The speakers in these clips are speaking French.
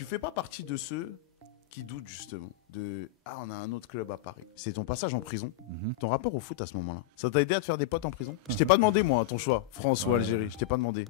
tu fais pas partie de ceux qui doutent justement de « Ah, on a un autre club à Paris ». C'est ton passage en prison, ton rapport au foot à ce moment-là. Ça t'a aidé à te faire des potes en prison? Je t'ai pas demandé, moi, ton choix, France ou Algérie. Je t'ai pas demandé.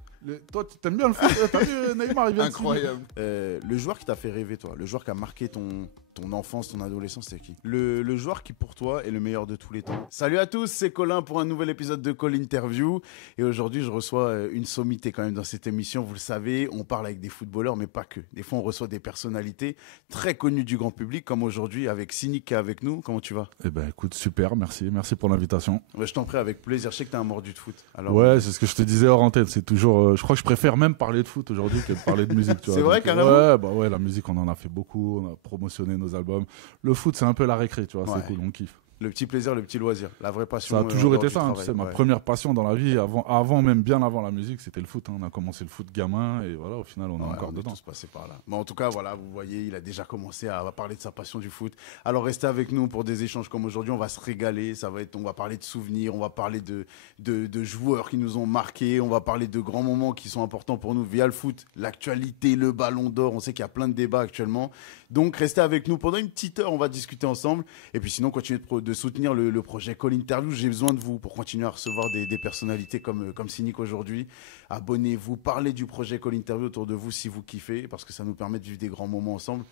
Toi, tu t'aimes bien le foot? T'as vu Neymar, il vient Incroyable. Le joueur qui t'a fait rêver, toi, le joueur qui a marqué ton enfance, ton adolescence, c'était qui? Le joueur qui, pour toi, est le meilleur de tous les temps. Salut à tous, c'est Colin pour un nouvel épisode de Call Interview. Et aujourd'hui, je reçois une sommité quand même dans cette émission. Vous le savez, on parle avec des footballeurs, mais pas que. Des fois, on reçoit des personnalités très connues du grand public, comme aujourd'hui avec Cynic qui est avec nous. Comment tu vas? Eh ben, écoute, super, merci pour l'invitation. Ouais, je t'en prie, avec plaisir. Je sais que t'es un mordu de foot. Alors, ouais, c'est ce que je te disais hors antenne. C'est toujours, je crois que je préfère même parler de foot aujourd'hui que de parler de musique. C'est vrai, carrément. Ouais, la musique, on en a fait beaucoup. On a promotionné nos albums. Le foot, c'est un peu la récré, tu vois. Ouais. C'est cool, on kiffe. Le petit plaisir, le petit loisir, la vraie passion. Ça a toujours été ça, tu sais, ma première passion dans la vie, avant même bien avant la musique, c'était le foot. On a commencé le foot gamin et voilà, au final, on est encore dedans. On est tous passés par là. Mais en tout cas, voilà, vous voyez, il a déjà commencé à parler de sa passion du foot. Alors restez avec nous pour des échanges comme aujourd'hui. On va se régaler. On va parler de souvenirs, on va parler de joueurs qui nous ont marqués, on va parler de grands moments qui sont importants pour nous via le foot, l'actualité, le Ballon d'Or. On sait qu'il y a plein de débats actuellement. Donc restez avec nous pendant une petite heure. On va discuter ensemble. Et puis sinon, continuez de soutenir le projet Call Interview. J'ai besoin de vous pour continuer à recevoir des personnalités comme Cynic aujourd'hui. Abonnez-vous, parlez du projet Call Interview autour de vous si vous kiffez, parce que ça nous permet de vivre des grands moments ensemble.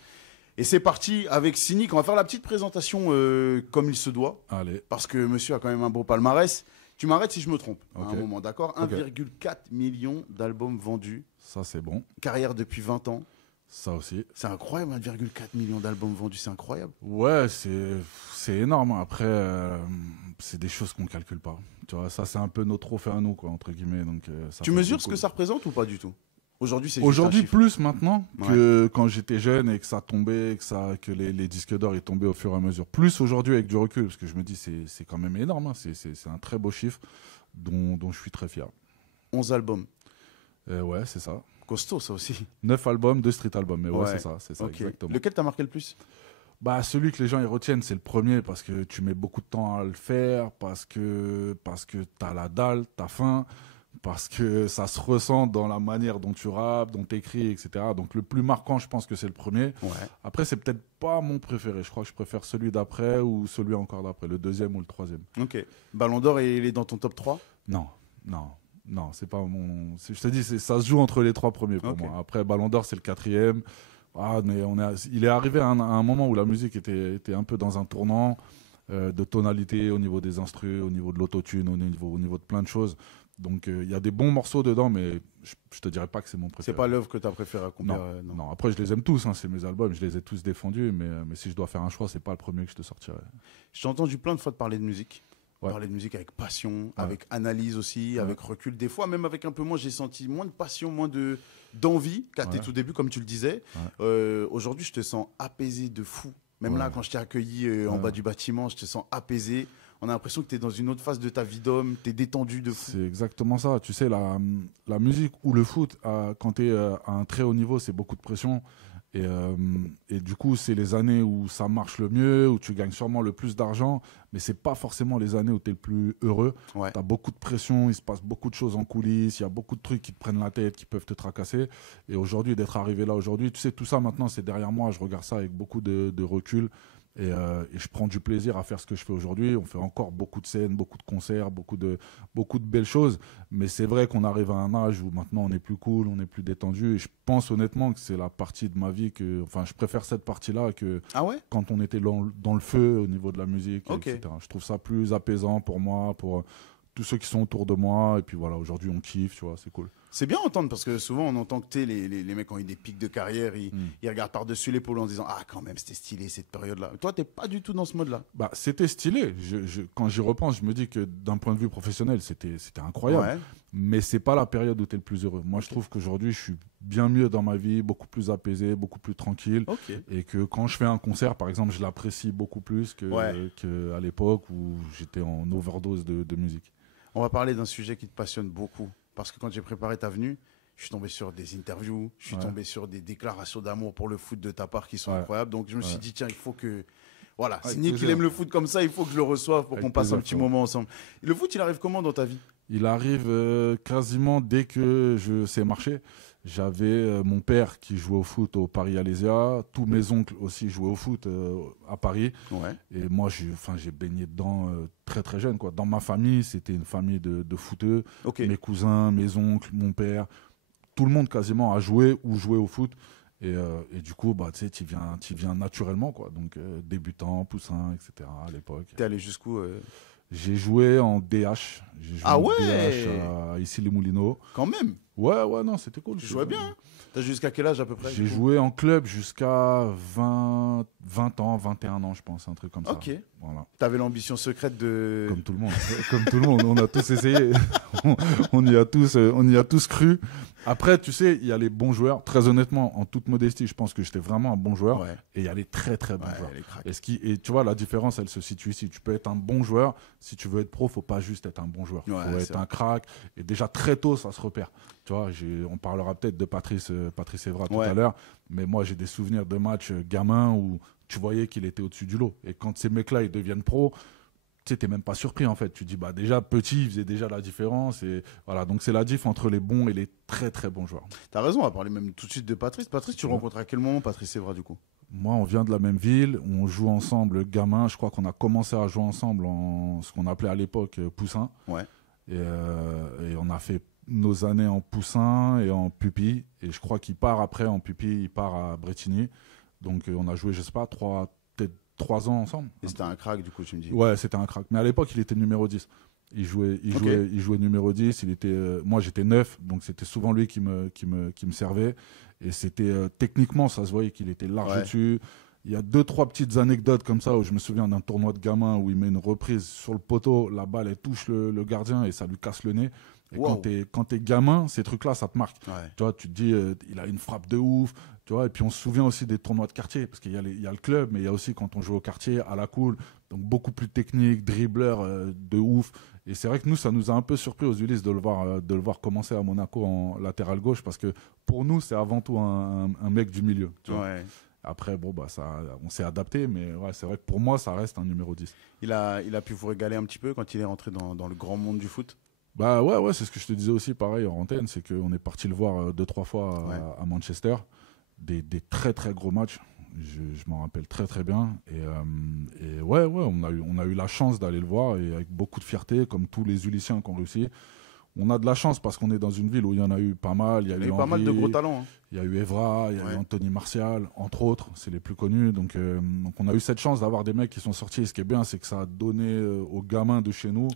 Et c'est parti avec Cynic. On va faire la petite présentation comme il se doit. Allez. Parce que monsieur a quand même un beau palmarès. Tu m'arrêtes si je me trompe à un moment, d'accord? 1,4 million d'albums vendus. Ça, c'est bon. Carrière depuis 20 ans. Ça aussi. C'est incroyable, 1,4 million d'albums vendus, c'est incroyable. Ouais, c'est énorme. Après, c'est des choses qu'on ne calcule pas. Tu vois, ça, c'est un peu notre trophée à nous, quoi, entre guillemets. Donc, tu mesures ce que ça représente ou pas du tout? Aujourd'hui, c'est Aujourd'hui, plus maintenant que quand j'étais jeune et que ça tombait, que les disques d'or ils tombaient au fur et à mesure. Plus aujourd'hui avec du recul, parce que je me dis, c'est quand même énorme. Hein. C'est un très beau chiffre dont je suis très fier. 11 albums. Ouais, c'est ça. Costaud, ça aussi. 9 albums, 2 street albums. Mais ouais, c'est ça okay. Exactement. Lequel t'a marqué le plus? Bah, celui que les gens ils retiennent, c'est le premier parce que tu mets beaucoup de temps à le faire, parce que t'as la dalle, t'as faim, parce que ça se ressent dans la manière dont tu rappes, dont t'écris, etc. Donc le plus marquant, je pense que c'est le premier. Ouais. Après, c'est peut-être pas mon préféré. Je crois que je préfère celui d'après ou celui encore d'après, le deuxième ou le troisième. Ok. Ballon d'Or, il est dans ton top 3? Non, c'est pas mon. Je te dis, ça se joue entre les 3 premiers pour moi. Après, Ballon d'Or, c'est le 4e. Ah, mais il est arrivé à un moment où la musique était un peu dans un tournant de tonalité au niveau des instrus, au niveau de l'autotune, au niveau de plein de choses. Donc, il y a des bons morceaux dedans, mais je te dirais pas que c'est mon préféré. C'est pas l'œuvre que tu as préférée à accomplir? Non, après, je les aime tous. Hein, c'est mes albums, je les ai tous défendus. Mais si je dois faire un choix, c'est pas le premier que je te sortirai. J'ai entendu plein de fois te parler de musique. Parler de musique avec passion, avec analyse aussi, avec recul. Des fois, même avec un peu moins, j'ai senti moins de passion, moins d'envie qu'à tes tout débuts, comme tu le disais. Aujourd'hui, je te sens apaisé de fou. Même là, quand je t'ai accueilli en bas du bâtiment, je te sens apaisé. On a l'impression que tu es dans une autre phase de ta vie d'homme, tu es détendu de fou. C'est exactement ça. Tu sais, la musique ou le foot, quand tu es à un très haut niveau, c'est beaucoup de pression. Et du coup, c'est les années où ça marche le mieux, où tu gagnes sûrement le plus d'argent, mais c'est pas forcément les années où tu es le plus heureux. Tu as beaucoup de pression, il se passe beaucoup de choses en coulisses, il y a beaucoup de trucs qui te prennent la tête, qui peuvent te tracasser. Et aujourd'hui, d'être arrivé là aujourd'hui, tu sais, tout ça maintenant, c'est derrière moi. Je regarde ça avec beaucoup de recul. Et je prends du plaisir à faire ce que je fais aujourd'hui. On fait encore beaucoup de scènes, beaucoup de concerts, beaucoup de belles choses. Mais c'est vrai qu'on arrive à un âge où maintenant on est plus cool, on est plus détendu. Et je pense honnêtement que c'est la partie de ma vie enfin, je préfère cette partie-là que quand on était dans le feu au niveau de la musique, etc. Je trouve ça plus apaisant pour moi, pour tous ceux qui sont autour de moi. Et puis voilà, aujourd'hui on kiffe, tu vois, c'est cool. C'est bien à entendre parce que souvent on entend que les mecs ont eu des pics de carrière, ils regardent par-dessus l'épaule en se disant ah quand même c'était stylé cette période-là. Toi t'es pas du tout dans ce mode-là. Bah c'était stylé. Quand j'y repense, je me dis que d'un point de vue professionnel c'était incroyable. Ouais. Mais c'est pas la période où t'es le plus heureux. Moi je trouve qu'aujourd'hui je suis bien mieux dans ma vie, beaucoup plus apaisé, beaucoup plus tranquille. Et que quand je fais un concert par exemple, je l'apprécie beaucoup plus que à l'époque où j'étais en overdose de musique. On va parler d'un sujet qui te passionne beaucoup. Parce que quand j'ai préparé ta venue, je suis tombé sur des interviews, je suis tombé sur des déclarations d'amour pour le foot de ta part qui sont incroyables. Donc je me suis dit, tiens, il faut que... Voilà, Cynic, il aime le foot comme ça, il faut que je le reçoive pour qu'on passe un petit moment ensemble. Le foot, il arrive comment dans ta vie? Il arrive quasiment dès que je sais marcher. J'avais mon père qui jouait au foot au Paris Alésia. Tous mes oncles aussi jouaient au foot à Paris. Ouais. Et moi, j'ai baigné dedans très très jeune, quoi. Dans ma famille, c'était une famille de footeux. Ok. Mes cousins, mes oncles, mon père, tout le monde quasiment a joué ou joué au foot. Et du coup, bah, tu sais, tu viens naturellement, quoi. Donc, débutant, poussin, etc. à l'époque. T'es allé jusqu'où J'ai joué en DH. J'ai joué Ah en ouais DH à Issy-les-Moulineaux. Quand même. Ouais, non, c'était cool. Tu jouais bien. Hein. T'as joué jusqu'à quel âge à peu près? J'ai joué en club jusqu'à 20 ans, 21 ans, je pense, un truc comme ça. Ok. Voilà. T'avais l'ambition secrète de. Comme tout le monde. Comme tout le monde. On a tous essayé. on y a tous cru. Après, tu sais, il y a les bons joueurs. Très honnêtement, en toute modestie, je pense que j'étais vraiment un bon joueur. Ouais. Et il y a les très, très bons joueurs. Les cracks. Et tu vois, la différence, elle se situe ici. Tu peux être un bon joueur. Si tu veux être pro, faut pas juste être un bon joueur. Ouais, faut être un crack. Et déjà, très tôt, ça se repère. Tu vois, on parlera peut-être de Patrice Evra tout à l'heure. Mais moi, j'ai des souvenirs de matchs gamins où tu voyais qu'il était au-dessus du lot. Et quand ces mecs-là, ils deviennent pros, tu n'es même pas surpris, en fait. Tu dis, bah, déjà, petit, il faisait déjà la différence. Et voilà, donc c'est la diff entre les bons et les très, très bons joueurs. T'as raison, on va parler même tout de suite de Patrice. Patrice, tu le rencontres à quel moment, Patrice Evra, du coup? Moi, on vient de la même ville, on joue ensemble gamin. Je crois qu'on a commencé à jouer ensemble en ce qu'on appelait à l'époque poussin. Ouais. Et on a fait nos années en poussin et en pupille. Et je crois qu'il part après en pupille, il part à Bretigny. Donc on a joué, je sais pas, peut-être 3 ans ensemble. Et c'était un crack, du coup, tu me dis. Ouais, c'était un crack. Mais à l'époque, il était numéro 10. Il jouait numéro 10. Moi, j'étais 9, donc c'était souvent lui qui me servait. Et c'était techniquement, ça se voyait qu'il était large dessus. Il y a 2-3 petites anecdotes comme ça où je me souviens d'un tournoi de gamin où il met une reprise sur le poteau, la balle elle touche le gardien et ça lui casse le nez. Et quand t'es gamin, ces trucs-là, ça te marque. Ouais. Tu vois, tu te dis, il a une frappe de ouf. Tu vois, et puis on se souvient aussi des tournois de quartier, parce qu'il y a le club, mais il y a aussi quand on joue au quartier, à la cool, donc beaucoup plus technique, dribbleur de ouf. Et c'est vrai que nous, ça nous a un peu surpris aux Ulysses de le voir commencer à Monaco en latéral gauche, parce que pour nous, c'est avant tout un mec du milieu. Tu vois. Ouais. Après, bon, bah, on s'est adapté, mais ouais, c'est vrai que pour moi, ça reste un numéro 10. Il a pu vous régaler un petit peu quand il est rentré dans le grand monde du foot? Bah ouais, c'est ce que je te disais aussi, pareil, en antenne, c'est qu'on est parti le voir 2-3 fois à Manchester. Des très très gros matchs, je m'en rappelle très très bien. Et ouais, on a eu la chance d'aller le voir, et avec beaucoup de fierté, comme tous les Ulyssiens qui ont réussi. On a de la chance parce qu'on est dans une ville où il y en a eu pas mal. Il y a eu pas mal de gros talents. Hein. Il y a eu Evra, il y a eu Anthony Martial, entre autres, c'est les plus connus. Donc on a eu cette chance d'avoir des mecs qui sont sortis. Et ce qui est bien, c'est que ça a donné aux gamins de chez nous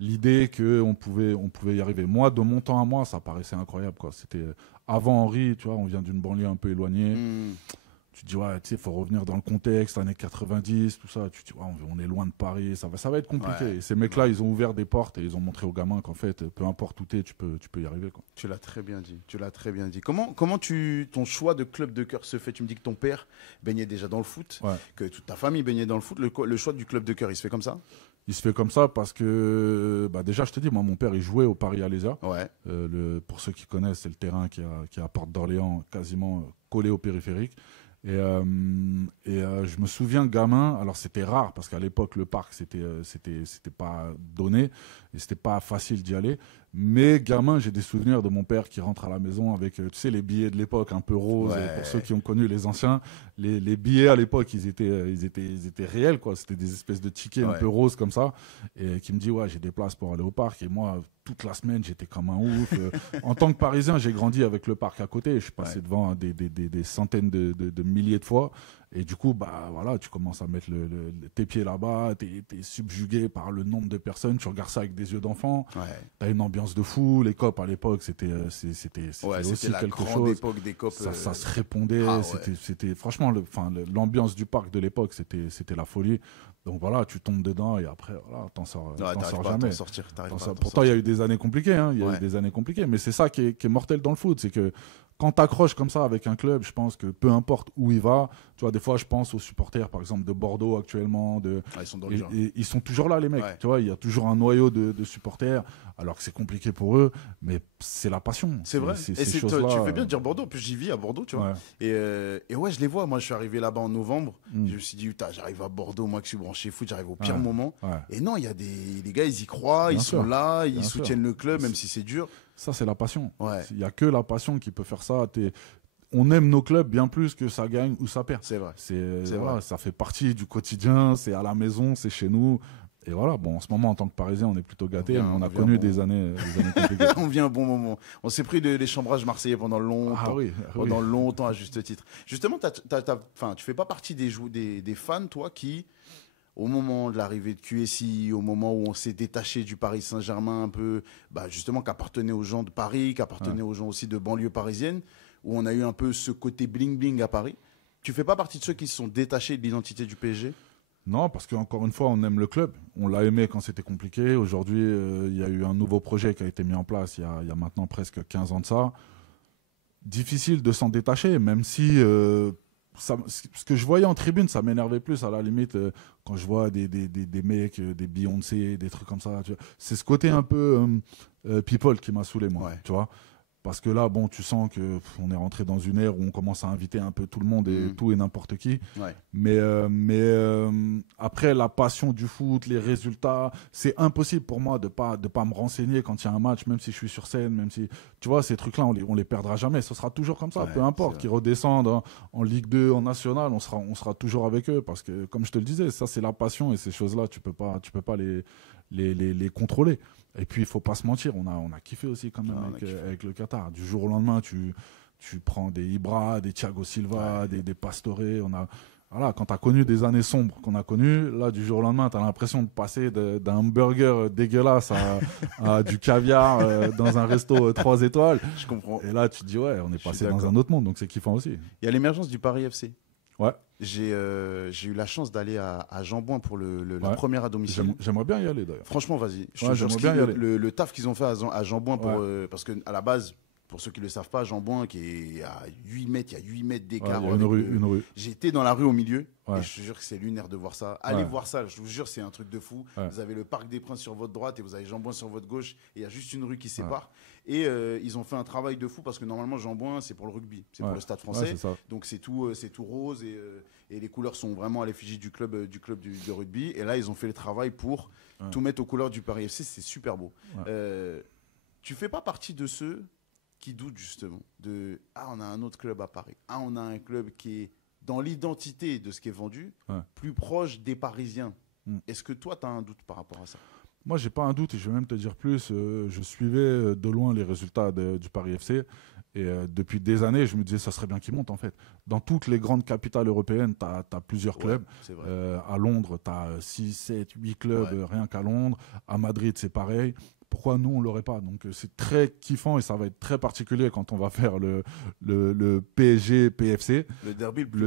l'idée qu'on pouvait y arriver. Moi, de mon temps à moi, ça paraissait incroyable, quoi. C'était avant Henry, tu vois, on vient d'une banlieue un peu éloignée. Tu te dis, ouais, tu sais, il faut revenir dans le contexte, années 90, tout ça. Tu te dis, ouais, on est loin de Paris, ça va être compliqué. Ouais. Et ces mecs-là, ils ont ouvert des portes et ils ont montré aux gamins qu'en fait, peu importe où t'es, tu peux y arriver, quoi. Tu l'as très bien dit. Comment ton choix de club de cœur se fait? Tu me dis que ton père baignait déjà dans le foot, que toute ta famille baignait dans le foot. Le choix du club de cœur, il se fait comme ça? Il se fait comme ça parce que, bah déjà, je te dis, moi, mon père, il jouait au Paris Alésia. Ouais. Pour ceux qui connaissent, c'est le terrain qui est à Porte d'Orléans, quasiment collé au périphérique. Et je me souviens, gamin, alors c'était rare parce qu'à l'époque le parc c'était pas donné et c'était pas facile d'y aller. Mais gamin, j'ai des souvenirs de mon père qui rentre à la maison avec, tu sais, les billets de l'époque un peu roses. Ouais. Pour ceux qui ont connu les anciens, les billets à l'époque, ils étaient réels, quoi. C'était des espèces de tickets un peu roses comme ça. Et qui me dit, ouais, j'ai des places pour aller au parc. Et moi, toute la semaine, j'étais comme un ouf. En tant que Parisien, j'ai grandi avec le parc à côté. Je suis passé devant des centaines de milliers de fois. Et du coup, bah voilà, tu commences à mettre tes pieds là-bas, t'es subjugué par le nombre de personnes, tu regardes ça avec des yeux d'enfant, t'as une ambiance de fou, les copes à l'époque, c'était aussi quelque chose. Époque des copes, ça se répondait, c'était franchement, l'ambiance du parc de l'époque, c'était la folie. Donc voilà, tu tombes dedans et après, voilà, t'en sors jamais. Pourtant, il y a eu des années compliquées, hein, il y a eu des années compliquées, mais c'est ça qui est mortel dans le foot, c'est que quand tu accroches comme ça avec un club, je pense que peu importe où il va, tu vois, des fois je pense aux supporters par exemple de Bordeaux actuellement, ils sont toujours là les mecs, tu vois, il y a toujours un noyau de supporters alors que c'est compliqué pour eux, mais c'est la passion. C'est vrai. Et tu fais bien de dire Bordeaux, en plus j'y vis à Bordeaux, tu vois. Et ouais, je les vois, moi je suis arrivé là-bas en novembre, je me suis dit, j'arrive à Bordeaux, moi qui suis branché foot, j'arrive au pire moment. Et non, il y a des gars, ils y croient, ils sont là, ils soutiennent le club même si c'est dur. Ça, c'est la passion. Ouais. Il n'y a que la passion qui peut faire ça. On aime nos clubs bien plus que ça gagne ou ça perd. C'est vrai. Voilà, ça fait partie du quotidien, c'est à la maison, c'est chez nous. Et voilà, bon, en ce moment, en tant que Parisien, on est plutôt gâtés, mais on a connu des années compliquées. On vient un bon moment. On s'est pris des chambrages marseillais pendant longtemps. Pendant longtemps, à juste titre. Justement, tu fais pas partie des fans, toi, qui, au moment de l'arrivée de QSI, au moment où on s'est détaché du Paris Saint-Germain un peu, justement, qui appartenait aux gens de Paris, qui appartenait aux gens aussi de banlieue parisienne, où on a eu un peu ce côté bling-bling à Paris. Tu fais pas partie de ceux qui se sont détachés de l'identité du PSG ? Non, parce qu'encore une fois, on aime le club. On l'a aimé quand c'était compliqué. Aujourd'hui, il y a eu un nouveau projet qui a été mis en place il y a maintenant presque 15 ans de ça. Difficile de s'en détacher, même si ce que je voyais en tribune, ça m'énervait plus à la limite quand je vois des mecs, des Beyoncé, des trucs comme ça. C'est ce côté un peu people qui m'a saoulé, moi. Tu vois. Parce que là, bon, tu sens qu'on est rentré dans une ère où on commence à inviter un peu tout le monde et tout et n'importe qui. Ouais. Mais après, la passion du foot, les résultats, c'est impossible pour moi de pas me renseigner quand il y a un match, même si je suis sur scène, même si, tu vois, ces trucs-là, on les perdra jamais. Ce sera toujours comme ça, peu importe. Qu'ils redescendent en Ligue 2, en National, on sera toujours avec eux. Parce que, comme je te le disais, ça, c'est la passion et ces choses-là, tu peux pas les contrôler. Et puis, il faut pas se mentir, on a kiffé aussi quand même avec le Qatar. Du jour au lendemain, tu prends des Ibra, des Thiago Silva, des Pastore. Voilà, quand tu as connu des années sombres qu'on a connues, là, du jour au lendemain, tu as l'impression de passer d'un hamburger dégueulasse à du caviar dans un resto 3 étoiles. Je comprends. Et là, tu te dis, ouais, on est passé dans un autre monde, donc c'est kiffant aussi. Il y a l'émergence du Paris FC. Ouais. J'ai eu la chance d'aller à Jean-Bouin pour la première à domicile. J'aimerais bien y aller d'ailleurs. Franchement, vas-y. J'aimerais bien y aller. Le taf qu'ils ont fait à Jean-Bouin, parce qu'à la base, pour ceux qui ne le savent pas, Jean-Bouin, qui est à 8 mètres, il y a 8 mètres d'écart. Il y a une rue. J'étais dans la rue au milieu, et je te jure que c'est lunaire de voir ça. Allez voir ça, je vous jure, c'est un truc de fou. Vous avez le Parc des Princes sur votre droite et vous avez Jean-Bouin sur votre gauche, et il y a juste une rue qui sépare. Et ils ont fait un travail de fou parce que normalement Jean-Bouin c'est pour le rugby, c'est pour le Stade Français, donc c'est tout rose et les couleurs sont vraiment à l'effigie du club de rugby. Et là ils ont fait le travail pour tout mettre aux couleurs du Paris FC, c'est super beau. Tu fais pas partie de ceux qui doutent justement de on a un autre club à Paris, on a un club qui est dans l'identité de ce qui est vendu, plus proche des Parisiens. Est-ce que toi tu as un doute par rapport à ça? Moi, j'ai pas un doute et je vais même te dire plus. Je suivais de loin les résultats du Paris FC et depuis des années, je me disais ça serait bien qu'ils montent en fait. Dans toutes les grandes capitales européennes, tu as plusieurs clubs. À Londres, tu as 6, 7, 8 clubs rien qu'à Londres. À Madrid, c'est pareil. Pourquoi nous, on l'aurait pas? Donc, c'est très kiffant et ça va être très particulier quand on va faire le PSG-PFC. Le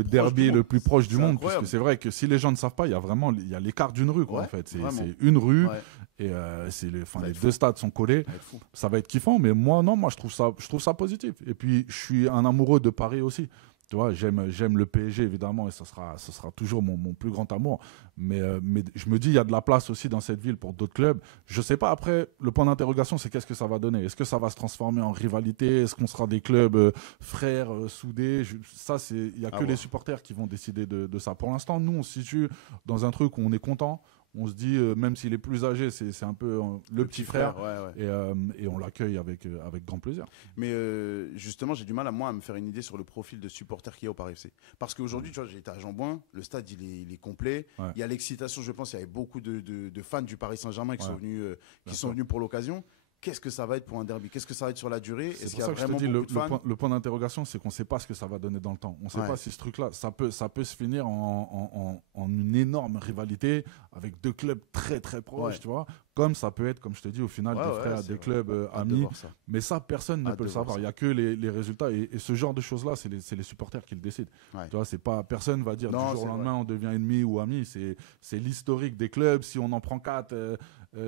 derby le plus proche du monde. Parce que c'est vrai que si les gens ne savent pas, il y a l'écart d'une rue, quoi, en fait. C'est une rue et les deux stades sont collés. Ça va être kiffant, mais moi, je trouve ça positif. Et puis, je suis un amoureux de Paris aussi. Tu vois, j'aime le PSG évidemment et ça sera toujours mon plus grand amour. Mais je me dis, il y a de la place aussi dans cette ville pour d'autres clubs. Je sais pas, après, le point d'interrogation, c'est qu'est-ce que ça va donner? Est-ce que ça va se transformer en rivalité? Est-ce qu'on sera des clubs frères, soudés? Il y a que les supporters qui vont décider de ça. Pour l'instant, nous, on se situe dans un truc où on est content. On se dit, même s'il est plus âgé, c'est un peu le petit frère. Et on l'accueille avec grand plaisir. Mais justement, j'ai du mal à me faire une idée sur le profil de supporter qu'il y a au Paris FC. Parce qu'aujourd'hui, tu vois, j'ai été à Jean-Bouin, le stade il est complet. Il y a l'excitation, je pense, il y avait beaucoup de fans du Paris Saint-Germain qui sont venus pour l'occasion. Qu'est-ce que ça va être pour un derby? Qu'est-ce que ça va être sur la durée? C'est pour ça que je te dis, le point d'interrogation, c'est qu'on ne sait pas ce que ça va donner dans le temps. On ne sait pas si ce truc-là, ça peut se finir en une énorme rivalité avec deux clubs très très proches, tu vois. Comme ça peut être, comme je te dis, au final, des frères, des clubs amis. Mais ça, personne ne peut le savoir. Il n'y a que les résultats. Et ce genre de choses-là, c'est les supporters qui le décident. Tu vois, c'est pas, personne ne va dire du jour au lendemain, on devient ennemi ou ami. C'est l'historique des clubs. Si on en prend 4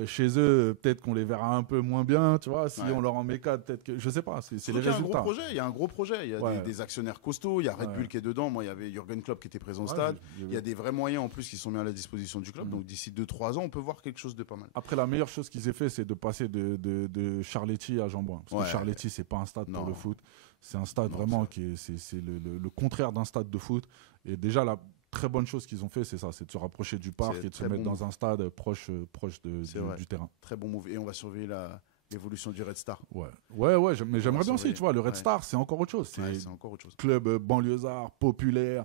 chez eux, peut-être qu'on les verra un peu moins bien. Tu vois, si on leur en met 4, peut-être que. Je sais pas. C'est les résultats. Il y a un gros projet. Il y a des actionnaires costauds. Il y a Red Bull qui est dedans. Moi, il y avait Jürgen Klopp qui était présent au stade. Il y a des vrais moyens en plus qui sont mis à la disposition du club. Donc d'ici 2-3 ans, on peut voir quelque chose de pas mal. Après, la meilleure chose qu'ils aient fait, c'est de passer de Charletti à Jean-Bouin. Parce que Charletti, c'est pas un stade pour le foot. C'est un stade vraiment c'est le contraire d'un stade de foot. Et déjà, la très bonne chose qu'ils ont fait, c'est ça, c'est de se rapprocher du parc et de se mettre dans un stade proche du terrain. Très bon move. Et on va surveiller l'évolution du Red Star. Mais j'aimerais bien aussi, tu vois, le Red Star, c'est encore autre chose. C'est encore autre chose. Club banlieusard, populaire,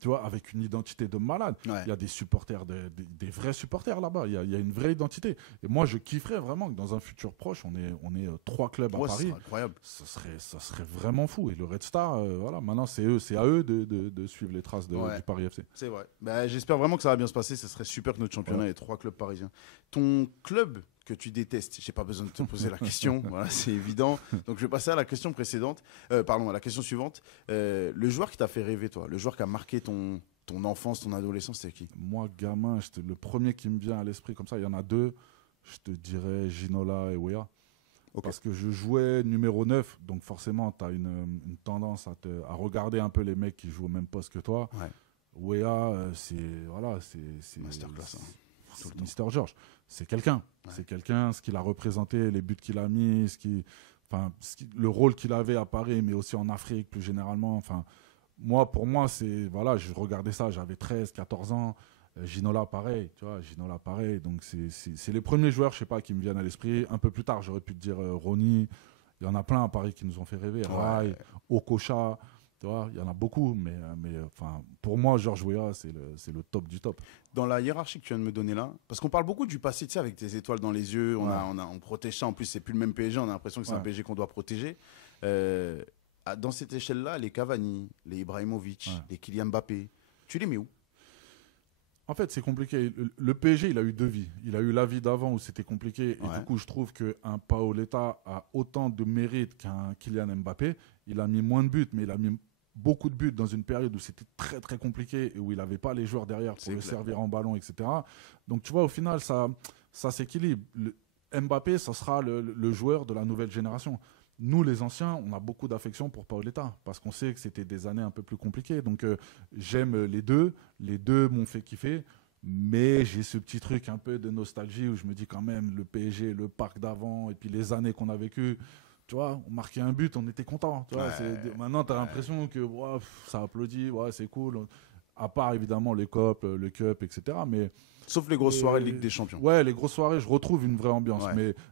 tu vois, avec une identité de malade. Il y a des supporters, des vrais supporters là-bas. Il y a une vraie identité. Et moi, je kifferais vraiment que dans un futur proche, on ait 3 clubs à Paris. C'est incroyable. Ça serait vraiment fou. Et le Red Star, voilà, maintenant, c'est à eux de suivre les traces du Paris FC. C'est vrai. Bah, j'espère vraiment que ça va bien se passer. Ce serait super que notre championnat ait 3 clubs parisiens. Ton club que tu détestes, j'ai pas besoin de te poser la question, voilà, c'est évident. Donc je vais passer à la question précédente, à la question suivante. Le joueur qui t'a fait rêver, toi, le joueur qui a marqué ton enfance, ton adolescence, c'était qui? Moi, gamin, le premier qui me vient à l'esprit comme ça, il y en a 2, je te dirais Ginola et Wea. Okay. Parce que je jouais numéro 9, donc forcément, tu as une tendance à regarder un peu les mecs qui jouent au même poste que toi. Wea, c'est masterclass. Mister George, c'est quelqu'un. C'est quelqu'un, ce qu'il a représenté, les buts qu'il a mis, le rôle qu'il avait à Paris, mais aussi en Afrique plus généralement. Enfin, pour moi, je regardais ça, j'avais 13, 14 ans. Ginola, pareil, tu vois, Donc, c'est les premiers joueurs, je sais pas, qui me viennent à l'esprit. Un peu plus tard, j'aurais pu te dire Ronny. Il y en a plein à Paris qui nous ont fait rêver. Rai, Okocha. Tu vois, il y en a beaucoup, mais pour moi, Georges Weah, c'est le top du top. Dans la hiérarchie que tu viens de me donner là, parce qu'on parle beaucoup du passé, tu sais, avec tes étoiles dans les yeux, on protège ça, en plus, c'est plus le même PSG, on a l'impression que c'est un PSG qu'on doit protéger. Dans cette échelle-là, les Cavani, les Ibrahimovic, les Kylian Mbappé, tu les mets où? En fait, c'est compliqué. Le PSG, il a eu 2 vies. Il a eu la vie d'avant où c'était compliqué. Et du coup, je trouve qu'un Paoletta a autant de mérite qu'un Kylian Mbappé. Il a mis moins de buts, mais il a mis beaucoup de buts dans une période où c'était très très compliqué et où il n'avait pas les joueurs derrière pour le servir en ballon, etc. Donc tu vois, au final, ça s'équilibre. Mbappé, ça sera le joueur de la nouvelle génération. Nous, les anciens, on a beaucoup d'affection pour Paoletta parce qu'on sait que c'était des années un peu plus compliquées. Donc j'aime les deux. Les deux m'ont fait kiffer. Mais j'ai ce petit truc un peu de nostalgie où je me dis quand même le PSG, le parc d'avant et puis les années qu'on a vécues. Tu vois, on marquait un but, on était content. Maintenant, tu as l'impression que ça applaudit, c'est cool. À part évidemment le Cup, etc. Mais, sauf les grosses soirées Ligue des Champions. Ouais, les grosses soirées, je retrouve une vraie ambiance.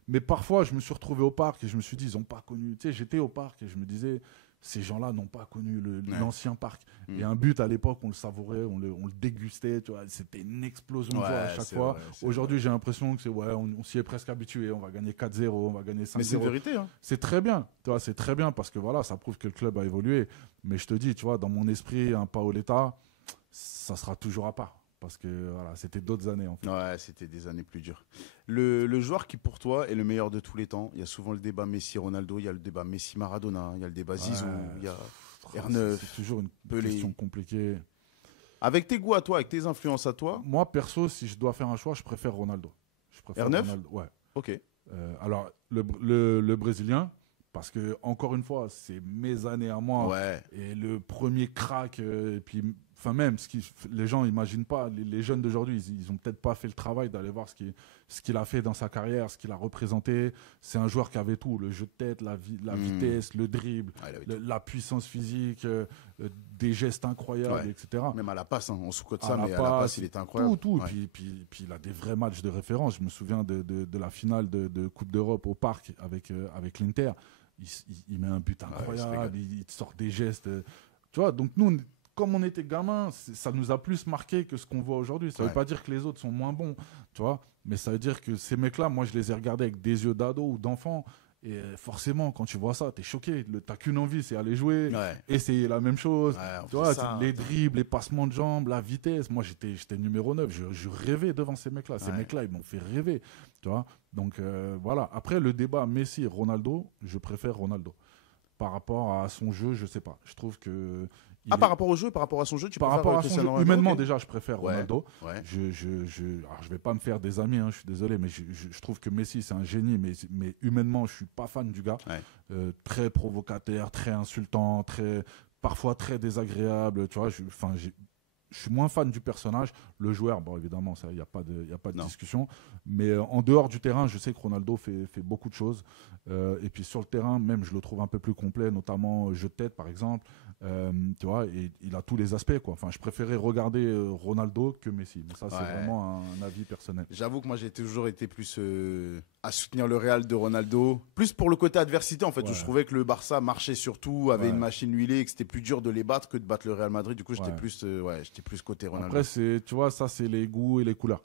Mais parfois, je me suis retrouvé au parc et je me suis dit, ils n'ont pas connu. Tu sais, j'étais au parc et je me disais, ces gens-là n'ont pas connu l'ancien parc. Et un but, à l'époque, on le savourait, on le dégustait. Tu vois, c'était une explosion de joie à chaque fois. Aujourd'hui, j'ai l'impression que on s'y est presque habitué. On va gagner 4-0, on va gagner 5-0. Mais c'est une vérité. Hein. C'est très bien. Tu vois, c'est très bien parce que ça prouve que le club a évolué. Mais je te dis, tu vois, dans mon esprit, un Paoletta, ça sera toujours à part. Parce que c'était d'autres années en fait. Ouais, c'était des années plus dures. Le joueur qui pour toi est le meilleur de tous les temps, il y a souvent le débat Messi-Ronaldo, il y a le débat Messi-Maradona, il y a le débat Zizou, il y a R9. C'est toujours une question compliquée. Avec tes goûts à toi, avec tes influences à toi. Moi perso, si je dois faire un choix, je préfère Ronaldo. R9 Ronaldo, ouais. Ok. Alors le Brésilien, parce que encore une fois, c'est mes années à moi. Ouais. Et le premier crack, et puis même, les gens n'imaginent pas, les jeunes d'aujourd'hui, ils n'ont peut-être pas fait le travail d'aller voir ce qu'il a fait dans sa carrière, ce qu'il a représenté. C'est un joueur qui avait tout, le jeu de tête, la vitesse, le dribble, la puissance physique, des gestes incroyables, etc. Même à la passe, on sous-cote ça, mais à la passe, il était incroyable. Tout. Puis il a des vrais matchs de référence. Je me souviens de la finale de Coupe d'Europe au Parc avec l'Inter. Il met un but incroyable, il sort des gestes. Tu vois, donc nous, comme on était gamins, ça nous a plus marqué que ce qu'on voit aujourd'hui. Ça ne veut pas dire que les autres sont moins bons, tu vois, mais ça veut dire que ces mecs-là, moi, je les ai regardés avec des yeux d'ado ou d'enfant. Et forcément, quand tu vois ça, t'es choqué. T'as qu'une envie, c'est aller jouer, essayer la même chose. Tu vois, les dribbles, les passements de jambes, la vitesse. Moi, j'étais numéro 9. Je rêvais devant ces mecs-là. Ces mecs-là, ils m'ont fait rêver. Tu vois. Donc, voilà. Après, le débat Messi-Ronaldo, je préfère Ronaldo. Par rapport à son jeu, je sais pas. Je trouve que... par rapport au jeu, par rapport à son jeu, tu par préfères rapport à son jeu, humainement, déjà, je préfère Ronaldo. Ouais. Alors, je vais pas me faire des amis, je suis désolé, mais je trouve que Messi, c'est un génie, mais humainement, je suis pas fan du gars. Très provocateur, très insultant, parfois très désagréable. Tu vois, je suis moins fan du personnage. Le joueur, bon, évidemment, il n'y a pas de discussion. Mais en dehors du terrain, je sais que Ronaldo fait beaucoup de choses. Et puis sur le terrain, même, je le trouve un peu plus complet, notamment jeu de tête, par exemple. Tu vois, et il a tous les aspects, quoi. Enfin, je préférais regarder Ronaldo que Messi. Mais ça, c'est vraiment un avis personnel. J'avoue que moi, j'ai toujours été plus à soutenir le Real de Ronaldo. Plus pour le côté adversité, en fait, où je trouvais que le Barça marchait surtout, avait une machine huilée, et que c'était plus dur de les battre que de battre le Real Madrid. Du coup, j'étais plus côté Ronaldo. Après, tu vois, ça, c'est les goûts et les couleurs.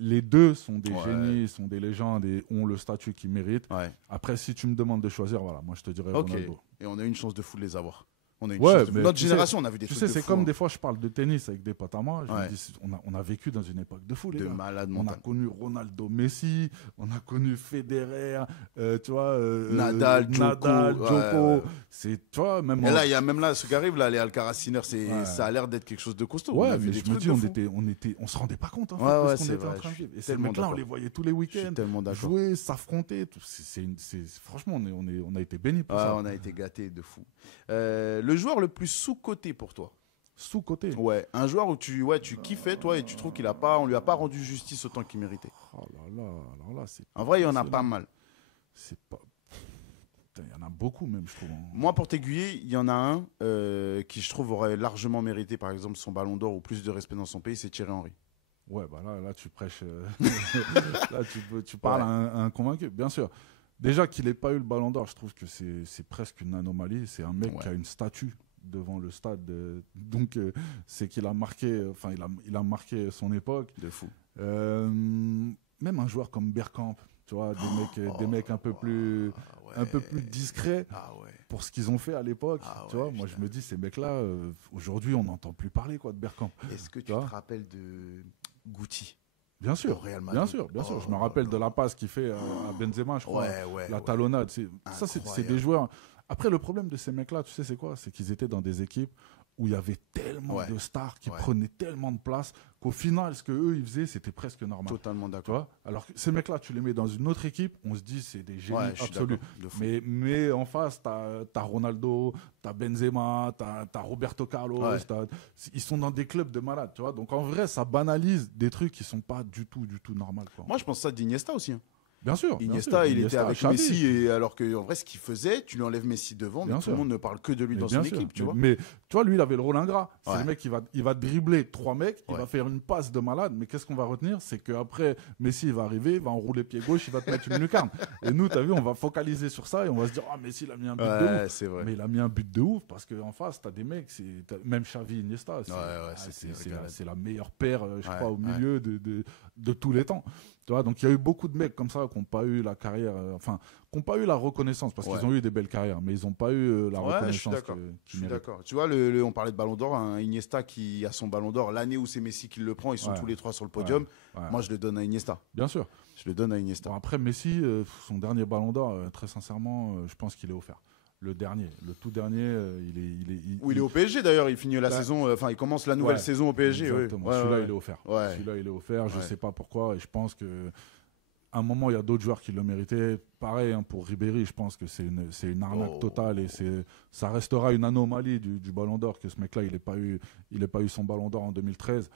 Les deux sont des génies, sont des légendes et ont le statut qu'ils méritent. Après, si tu me demandes de choisir, voilà, moi, je te dirais Ronaldo. Et on a eu une chance de fou de les avoir. Notre génération, on a vu des trucs de fou. C'est comme des fois, je parle de tennis avec des potes à moi. Je me dis, on a vécu dans une époque de fou, les gars. On a connu Ronaldo, Messi, on a connu Federer, tu vois, Nadal, Djoko. Tu vois, même. Et là, il y a même là, ce qui arrive, là, les Alcaraz Sinner, ça a l'air d'être quelque chose de costaud. Ouais, mais je me dis, on se rendait pas compte, en fait, de ce qu'on était en train de vivre. Et ces mecs-là, on les voyait tous les week-ends, jouer, s'affronter. Franchement, on a été bénis pour ça. On a été gâtés de fou. Le joueur le plus sous-coté pour toi? Sous-coté? Ouais, un joueur où tu kiffais, toi, et tu trouves on lui a pas rendu justice autant qu'il méritait. Oh là là, alors là, c'est... En vrai, il y en a pas mal. C'est pas... Putain, il y en a beaucoup même, je trouve. Moi, pour t'aiguiller, il y en a un qui, je trouve, aurait largement mérité, par exemple, son ballon d'or ou plus de respect dans son pays, c'est Thierry Henry. Ouais, bah là tu prêches... là, tu parles à un convaincu, bien sûr. Déjà qu'il n'ait pas eu le ballon d'or, je trouve que c'est presque une anomalie. C'est un mec qui a une statue devant le stade. Donc, c'est qu'il a marqué, il a marqué son époque. De fou. Même un joueur comme Bergkamp, tu vois, des mecs un peu plus discrets pour ce qu'ils ont fait à l'époque. Tu vois, moi, je me dis, ces mecs-là, aujourd'hui, on n'entend plus parler de Bergkamp. Est-ce que tu te rappelles de Guti? Bien sûr, bien sûr. Je me rappelle de la passe qu'il fait à Benzema, je crois. La talonnade. Ça, c'est des joueurs. Après, le problème de ces mecs-là, tu sais, c'est quoi? C'est qu'ils étaient dans des équipes où il y avait tellement de stars qui prenaient tellement de place qu'au final, ce qu'eux, ils faisaient, c'était presque normal. Totalement d'accord. Alors que ces mecs-là, tu les mets dans une autre équipe, on se dit c'est des génies absolus. Mais en face, t'as Ronaldo, t'as Benzema, t'as Roberto Carlos, ils sont dans des clubs de malades, tu vois. Donc en vrai, ça banalise des trucs qui sont pas du tout normaux. Moi, je pense ça d'Iniesta aussi. Bien sûr. Iniesta, il était avec Messi, et alors qu'en vrai, ce qu'il faisait, tu lui enlèves Messi devant, mais tout le monde ne parle que de lui dans son équipe, tu vois. Mais tu vois, lui, il avait le rôle ingrat. C'est le mec il va dribbler 3 mecs, il va faire une passe de malade, mais qu'est-ce qu'on va retenir? C'est qu'après, Messi, il va arriver, il va enrouler pied gauche, il va te mettre une lucarne. Et nous, t'as vu, on va focaliser sur ça et on va se dire, Messi, il a mis un but de ouf. C'est vrai. Mais il a mis un but de ouf parce qu'en face, t'as des mecs, même Xavi, Iniesta, c'est la meilleure paire, je crois, au milieu de tous les temps. Tu vois, donc il y a eu beaucoup de mecs comme ça qui n'ont pas eu la carrière, qui n'ont pas eu la reconnaissance, parce qu'ils ont eu des belles carrières, mais ils n'ont pas eu la reconnaissance. Je suis d'accord. Tu vois, on parlait de Ballon d'Or, Iniesta qui a son Ballon d'Or l'année où c'est Messi qui le prend, ils sont tous les trois sur le podium. Moi, je le donne à Iniesta. Bien sûr. Je le donne à Iniesta. Bon, après, Messi, son dernier Ballon d'Or, très sincèrement, je pense qu'il est offert. Le tout dernier, il est au PSG d'ailleurs, il finit la saison, il commence la nouvelle saison au PSG. Exactement. Celui-là, il est offert. Celui-là, il est offert, je ne sais pas pourquoi, et je pense qu'à un moment, il y a d'autres joueurs qui le méritaient. Pareil, pour Ribéry, je pense que c'est une arnaque totale, et ça restera une anomalie du Ballon d'Or, que ce mec-là, il n'ait pas eu son Ballon d'Or en 2013.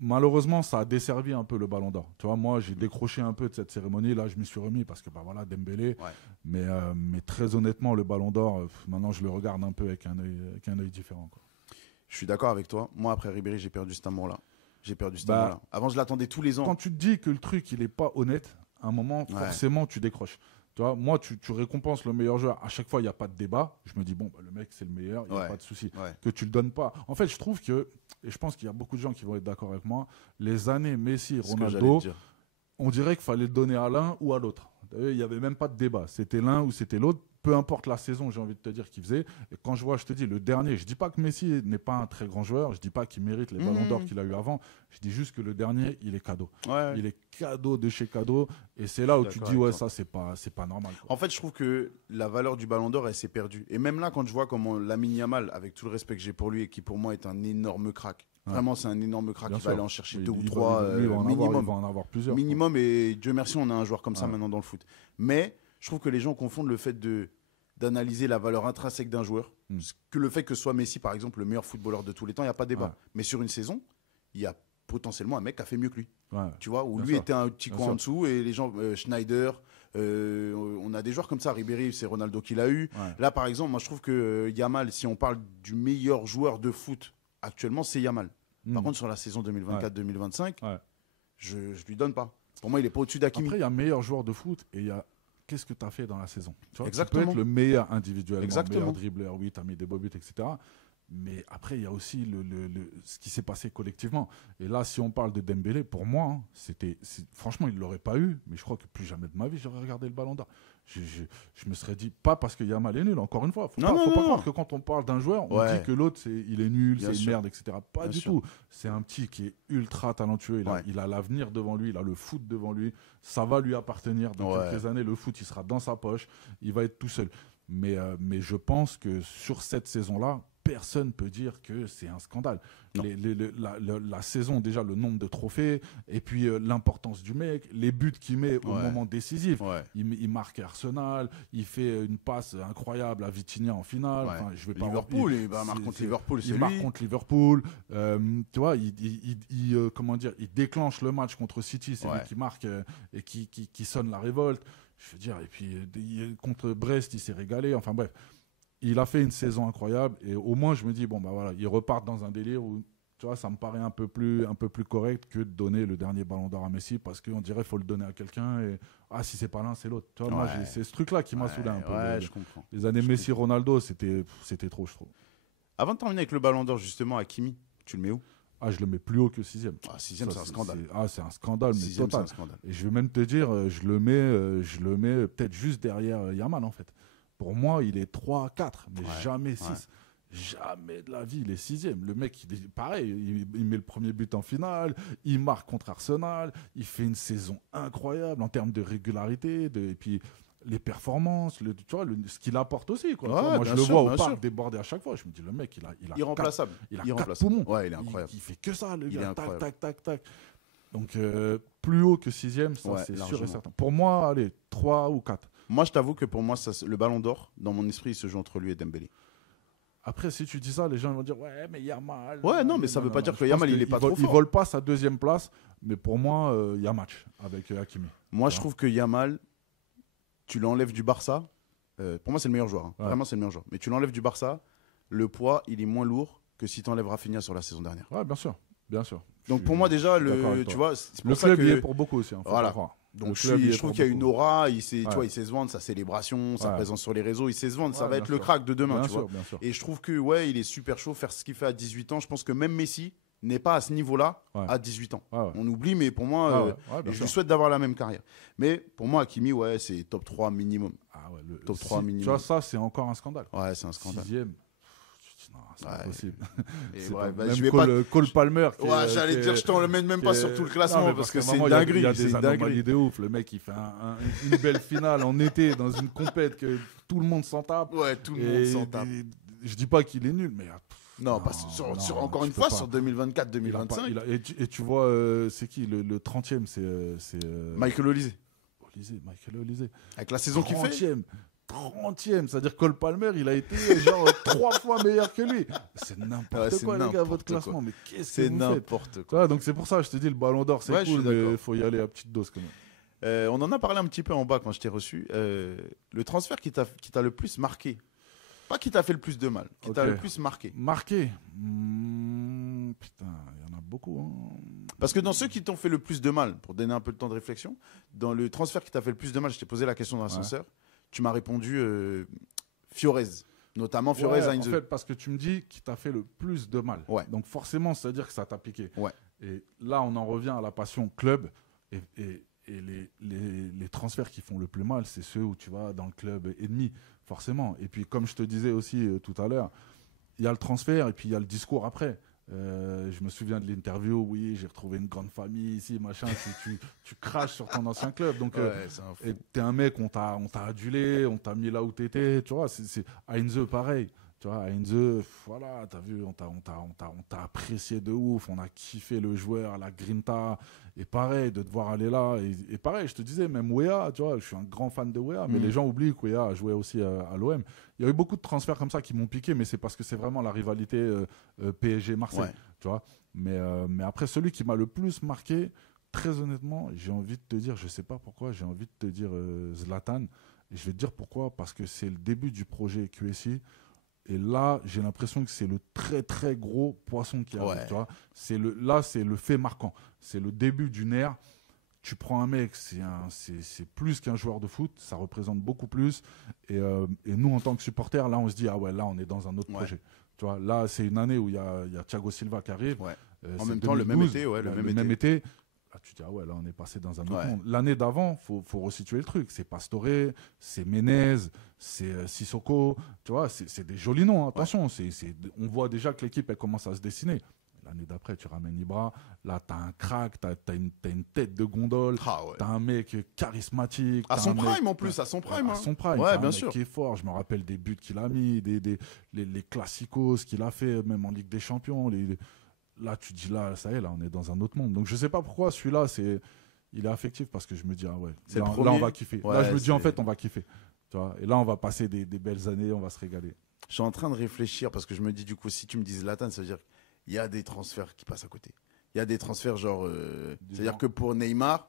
Malheureusement, ça a desservi un peu le Ballon d'Or. Tu vois, moi, j'ai décroché un peu de cette cérémonie. Là, je m'y suis remis parce que, Dembélé. Mais très honnêtement, le Ballon d'Or, maintenant, je le regarde un peu avec un œil différent, quoi. Je suis d'accord avec toi. Moi, après Ribéry, j'ai perdu cet amour-là. Avant, je l'attendais tous les ans. Quand tu te dis que le truc, il n'est pas honnête, à un moment, forcément, tu décroches. Tu vois, moi, tu récompenses le meilleur joueur. À chaque fois, il n'y a pas de débat. Je me dis, le mec, c'est le meilleur, il n'y a pas de souci. Que tu ne le donnes pas. En fait, je trouve que, et je pense qu'il y a beaucoup de gens qui vont être d'accord avec moi, les années Messi, Ronaldo, on dirait qu'il fallait le donner à l'un ou à l'autre. Il n'y avait même pas de débat. C'était l'un ou c'était l'autre. Peu importe la saison, j'ai envie de te dire qu'il faisait. Et quand je te dis, le dernier, je ne dis pas que Messi n'est pas un très grand joueur, je ne dis pas qu'il mérite les ballons d'or qu'il a eu avant, je dis juste que le dernier, il est cadeau. Il est cadeau de chez cadeau, et c'est là où tu te dis, ça, c'est pas normal, quoi. En fait, je trouve que la valeur du ballon d'or, elle s'est perdue. Et même là, quand je vois comment Lamine Yamal, avec tout le respect que j'ai pour lui, et qui pour moi est un énorme crack, vraiment, c'est un énorme crack. Il va aller en chercher 2 ou 3 minimum. Il va en avoir plusieurs. Minimum, et Dieu merci, on a un joueur comme ça maintenant dans le foot. Mais je trouve que les gens confondent le fait d'analyser la valeur intrinsèque d'un joueur, que le fait que soit Messi, par exemple, le meilleur footballeur de tous les temps, il n'y a pas de débat. Mais sur une saison, il y a potentiellement un mec qui a fait mieux que lui. Tu vois, où lui était un petit coin en dessous, et les gens, Schneider, On a des joueurs comme ça. Ribéry, c'est Ronaldo qui l'a eu. Ouais. Là, par exemple, moi, je trouve que Yamal, si on parle du meilleur joueur de foot actuellement, c'est Yamal. Par contre, sur la saison 2024-2025, je lui donne pas. Pour moi, il est pas au-dessus d'Hakimi. Après, il y a meilleur joueur de foot et il y a qu'est-ce que tu as fait dans la saison. Tu vois, Exactement. Tu peux être le meilleur individuellement, Exactement. le meilleur dribbleur, oui, tu as mis des beaux buts, etc. Mais après, il y a aussi ce qui s'est passé collectivement. Et là, si on parle de Dembélé, pour moi, hein, franchement, il ne l'aurait pas eu, mais je crois que plus jamais de ma vie, j'aurais regardé le Ballon d'Or. Je me serais dit, pas parce que Yamal est nul, encore une fois. Faut pas croire que quand on parle d'un joueur, on dit que l'autre, il est nul, c'est une merde, etc. Pas du tout. C'est un petit qui est ultra talentueux. Il a l'avenir devant lui, il a le foot devant lui. Ça va lui appartenir dans quelques années. Le foot, il sera dans sa poche. Il va être tout seul. Mais je pense que sur cette saison-là, personne ne peut dire que c'est un scandale. La saison, déjà, le nombre de trophées, et puis l'importance du mec, les buts qu'il met au moment décisif. Il marque Arsenal, il fait une passe incroyable à Vitinha en finale. Enfin, je vais pas Liverpool, il marque contre Liverpool, c'est lui. Il marque contre Liverpool. Tu vois, comment dire, il déclenche le match contre City, c'est lui qui marque et qui sonne la révolte. Je veux dire, et puis contre Brest, il s'est régalé. Enfin bref. Il a fait une saison incroyable et au moins je me dis bon bah voilà, ils repartent dans un délire où tu vois ça me paraît un peu plus correct que de donner le dernier Ballon d'Or à Messi parce qu'on dirait faut le donner à quelqu'un et si c'est pas l'un c'est l'autre. Tu vois moi c'est ce truc là qui m'a saoulé un peu. Je comprends. Les années Messi Ronaldo c'était trop je trouve. Avant de terminer avec le Ballon d'Or justement, Hakimi, tu le mets où? Je le mets plus haut que 6e. 6e, c'est un scandale. C'est un scandale, mais total. Et je vais même te dire, je le mets peut-être juste derrière Yamal en fait. Pour moi, il est 3-4, mais jamais 6. Jamais de la vie, il est 6e. Le mec, pareil, il met le premier but en finale, il marque contre Arsenal, il fait une saison incroyable en termes de régularité, et puis les performances, tu vois, ce qu'il apporte aussi. Quoi. Moi, je le vois au parc déborder à chaque fois. Je me dis, le mec, il a irremplaçable. Il a 4 poumons. Ouais, il est incroyable. Il fait que ça, le gars. Tac. Donc, plus haut que 6e, ça, c'est sûr et certain. Pour moi, allez, 3 ou 4. Moi, je t'avoue que pour moi, le Ballon d'Or, dans mon esprit, il se joue entre lui et Dembélé. Après, si tu dis ça, les gens vont dire ouais, mais Yamal. Ouais, non, mais ça veut pas dire que Yamal, il est pas trop fort. Il vole pas sa 2e place, mais pour moi, il y a match avec Hakimi. Moi, je trouve que Yamal, tu l'enlèves du Barça. Pour moi, c'est le meilleur joueur. Vraiment, c'est le meilleur joueur. Mais tu l'enlèves du Barça, le poids, il est moins lourd que si tu enlèves Rafinha sur la saison dernière. Ouais, bien sûr. Donc pour moi, déjà, tu vois, c'est pour le ça club que y est pour beaucoup aussi. Voilà. Donc je trouve qu'il y a une aura, tu vois, il sait se vendre, sa célébration, sa présence sur les réseaux, il sait se vendre, ça va être le crack de demain, tu vois. Et je trouve que il est super chaud, faire ce qu'il fait à 18 ans. Je pense que même Messi n'est pas à ce niveau-là à 18 ans. On oublie, mais pour moi, je lui souhaite d'avoir la même carrière. Mais pour moi, Hakimi, c'est top 3 minimum. Top 3 minimum. Tu vois, ça, c'est encore un scandale. Ouais, c'est un scandale. 6e. Non, c'est impossible. Cole Palmer. J'allais dire, je t'en le mets même pas sur tout le classement parce que c'est une dinguerie. Il y a des anomalies de ouf. Le mec, il fait une belle finale en été dans une compète que tout le monde s'en tape. Ouais, tout le monde s'en tape. Je dis pas qu'il est nul, mais. Encore une fois, sur 2024-2025. Et tu vois, c'est qui le 30e, c'est Michael Olise. Michael Olise. Avec la saison qu'il fait. 30e, c'est-à-dire Cole Palmer, il a été genre 3 fois meilleur que lui. C'est n'importe quoi, les gars, votre classement. Mais qu'est-ce que vous faites ? N'importe quoi. Donc c'est pour ça, je te dis, le Ballon d'Or, c'est cool, mais il faut y aller à petite dose quand même. On en a parlé un petit peu en bas quand je t'ai reçu. Le transfert qui t'a le plus marqué, pas qui t'a fait le plus de mal, qui t'a le plus marqué. Marqué putain, il y en a beaucoup. Hein. Parce que dans ceux qui t'ont fait le plus de mal, pour donner un peu de temps de réflexion, dans le transfert qui t'a fait le plus de mal, je t'ai posé la question dans l'ascenseur. Tu m'as répondu Fiorez, notamment Fiorez à Heinze. En fait, parce que tu me dis qu'il t'a fait le plus de mal. Donc forcément, c'est-à-dire que ça t'a piqué. Et là, on en revient à la passion club. Et les transferts qui font le plus mal, c'est ceux où tu vas dans le club ennemi, forcément. Et puis, comme je te disais aussi tout à l'heure, il y a le transfert et puis il y a le discours après. Je me souviens de l'interview, oui, j'ai retrouvé une grande famille ici, machin. Tu craches sur ton ancien club. Donc, t'es un mec, on t'a adulé, on t'a mis là où t'étais. Tu vois, c'est Heinze, pareil. Tu vois, Heinze, voilà, t'as vu, on t'a apprécié de ouf, on a kiffé le joueur, la grinta. Et pareil, de devoir aller là. Et pareil, je te disais, même Weah, tu vois, je suis un grand fan de Weah, mais les gens oublient que Weah a joué aussi à l'OM. Il y a eu beaucoup de transferts comme ça qui m'ont piqué, mais c'est parce que c'est vraiment la rivalité PSG-Marseille, tu vois. Mais après, celui qui m'a le plus marqué, très honnêtement, j'ai envie de te dire, je sais pas pourquoi, j'ai envie de te dire Zlatan. Et je vais te dire pourquoi, parce que c'est le début du projet QSI. Et là, j'ai l'impression que c'est le très très gros poisson qui arrive. Tu vois, là, c'est le fait marquant. C'est le début d'une ère. Tu prends un mec, c'est plus qu'un joueur de foot, ça représente beaucoup plus. Et nous, en tant que supporters, là, on se dit, ah ouais, là, on est dans un autre projet. Tu vois, là, c'est une année où il y a Thiago Silva qui arrive. Ouais. En même temps, le même été. Le même été. Là, tu te dis, ah ouais, là, on est passé dans un autre monde. L'année d'avant, faut resituer le truc. C'est Pastore, c'est Menez, c'est Sissoko. Tu vois, c'est des jolis noms. Hein. Attention, on voit déjà que l'équipe, elle commence à se dessiner. L'année d'après, tu ramènes Ibra. Là, t'as un crack, t'as une tête de gondole. T'as un mec charismatique. À son prime, en plus, à son prime. À son prime. Ouais, bien sûr. Qui est fort. Je me rappelle des buts qu'il a mis, les classicos qu'il a fait, même en Ligue des Champions. Là, tu te dis, là, ça y est, là, on est dans un autre monde. Donc, je sais pas pourquoi celui-là, il est affectif parce que je me dis, ah ouais, là, on va kiffer. Là, je me dis, en fait, on va kiffer. Tu vois, et là, on va passer des belles années, on va se régaler. Je suis en train de réfléchir parce que je me dis, du coup, si tu me dis Zlatan, ça veut dire qu'il y a des transferts qui passent à côté. Il y a des transferts, genre. C'est-à-dire que pour Neymar,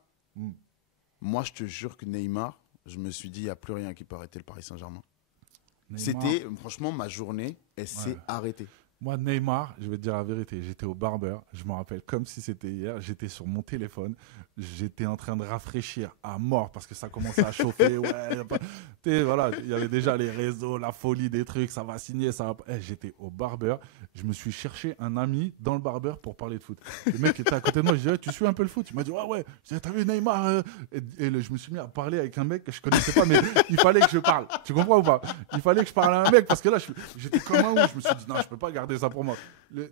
moi, je te jure que Neymar, je me suis dit, il n'y a plus rien qui peut arrêter le Paris Saint-Germain. C'était, franchement, ma journée, elle s'est arrêtée. Moi, Neymar, je vais te dire la vérité, j'étais au barbeur, je me rappelle comme si c'était hier, j'étais sur mon téléphone, j'étais en train de rafraîchir à mort parce que ça commençait à chauffer, voilà, il y avait déjà les réseaux, la folie des trucs, ça va signer, ça va... j'étais au barbeur, je me suis cherché un ami dans le barbeur pour parler de foot. Le mec était à côté de moi, je disais, tu suis un peu le foot? Il m'a dit, ouais, je dis, t'as vu Neymar je me suis mis à parler avec un mec que je connaissais pas, mais il fallait que je parle, tu comprends ou pas? Il fallait que je parle à un mec parce que là, j'étais comme un ouf, je me suis dit, non, je peux pas garder ça pour moi.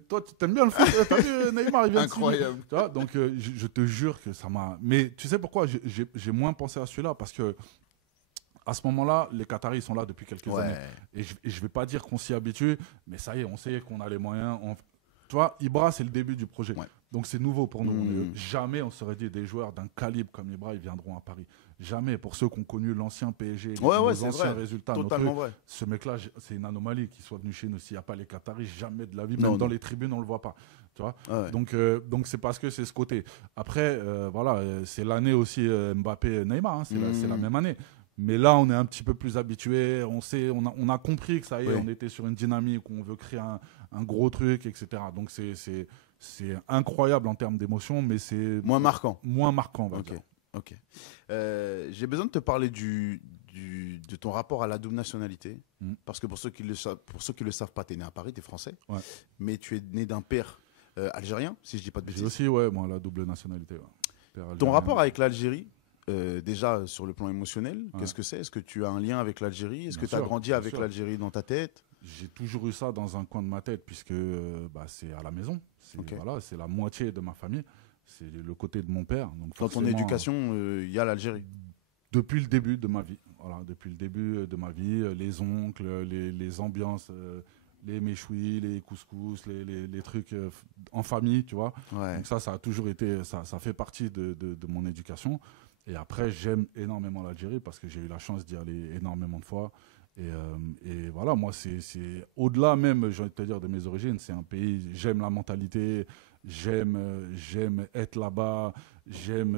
Toi, tu aimes bien le foot, t'as vu Neymar, il vient incroyable. Tu vois, donc je te jure que ça m'a. Mais tu sais pourquoi j'ai moins pensé à celui-là? Parce que à ce moment-là, les Qataris sont là depuis quelques années. Et je vais pas dire qu'on s'y habitue, mais ça y est, on sait qu'on a les moyens. Tu vois, Ibra, c'est le début du projet. Donc c'est nouveau pour nous. Jamais on serait dit des joueurs d'un calibre comme Ibra, ils viendront à Paris. Jamais. Pour ceux qui ont connu l'ancien PSG, les anciens résultats. Totalement vrai. Ce mec-là, c'est une anomalie qu'il soit venu chez nous. S'il n'y a pas les Qataris, jamais de la vie. Même dans les tribunes, on ne le voit pas. Tu vois donc c'est parce que c'est ce côté. Après, voilà, c'est l'année aussi Mbappé-Neymar. Hein, c'est la même année. Mais là, on est un petit peu plus habitué. On a compris que ça y est, on était sur une dynamique où on veut créer un gros truc, etc. Donc c'est incroyable en termes d'émotion, mais c'est moins marquant. Moins marquant, on va dire. Ok. J'ai besoin de te parler de ton rapport à la double nationalité. Parce que pour ceux qui le savent pas, tu es né à Paris, tu es français. Mais tu es né d'un père algérien, si je dis pas de bêtises. J'ai aussi, moi, la double nationalité. Ton rapport avec l'Algérie, déjà sur le plan émotionnel, qu'est-ce que c'est? Est-ce que tu as un lien avec l'Algérie? Est-ce que tu as grandi avec l'Algérie dans ta tête? J'ai toujours eu ça dans un coin de ma tête, puisque c'est à la maison. C'est la moitié de ma famille. C'est le côté de mon père. Donc dans ton éducation, il y a l'Algérie? Depuis le début de ma vie. Voilà, depuis le début de ma vie, les oncles, les ambiances, les méchouis, les couscous, les trucs en famille, tu vois. Donc ça a toujours été, ça fait partie de mon éducation. Et après, j'aime énormément l'Algérie parce que j'ai eu la chance d'y aller énormément de fois. Et voilà, moi, c'est au-delà même, j'ai envie de te dire, de mes origines. C'est un pays, j'aime la mentalité, j'aime être là-bas, j'aime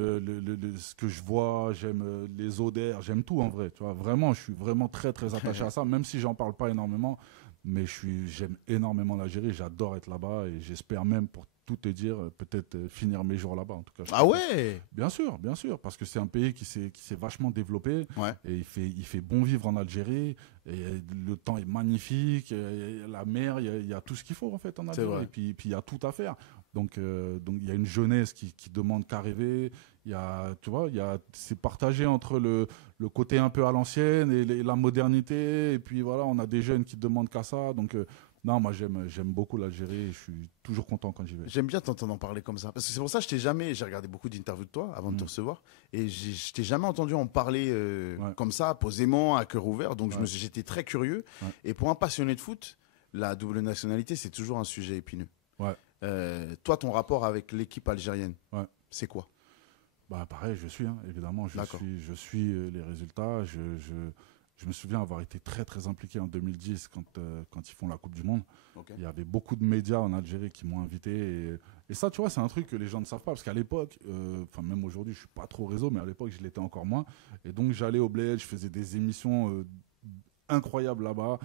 ce que je vois, j'aime les odeurs, j'aime tout en vrai. Tu vois, vraiment, je suis vraiment très, très attaché à ça, même si j'en parle pas énormément. Mais j'aime énormément l'Algérie, j'adore être là-bas et j'espère même, pour tout te dire, peut-être finir mes jours là-bas en tout cas. Ah ouais? Bien sûr, parce que c'est un pays qui s'est vachement développé et il fait bon vivre en Algérie. Et le temps est magnifique, la mer, il y a tout ce qu'il faut en fait en Algérie. Et puis il y a tout à faire. Donc il y a une jeunesse qui demande qu'à rêver. Tu vois, c'est partagé entre le côté un peu à l'ancienne et la modernité. Et puis voilà, on a des jeunes qui demandent qu'à ça. Donc non, moi j'aime beaucoup l'Algérie. Je suis toujours content quand j'y vais. J'aime bien t'entendre en parler comme ça, parce que c'est pour ça que j'ai regardé beaucoup d'interviews de toi avant de te recevoir, et je t'ai jamais entendu en parler comme ça, posément, à cœur ouvert. Donc j'étais très curieux. Et pour un passionné de foot, la double nationalité, c'est toujours un sujet épineux. Toi, ton rapport avec l'équipe algérienne, c'est quoi? Pareil, je suis évidemment, je suis les résultats. Je me souviens avoir été très, très impliqué en 2010 quand ils font la Coupe du Monde. Ok. Il y avait beaucoup de médias en Algérie qui m'ont invité. Et ça, tu vois, c'est un truc que les gens ne savent pas. Parce qu'à l'époque, même aujourd'hui, je ne suis pas trop réseau, mais à l'époque, je l'étais encore moins. Et donc, j'allais au Bled, je faisais des émissions incroyables là-bas,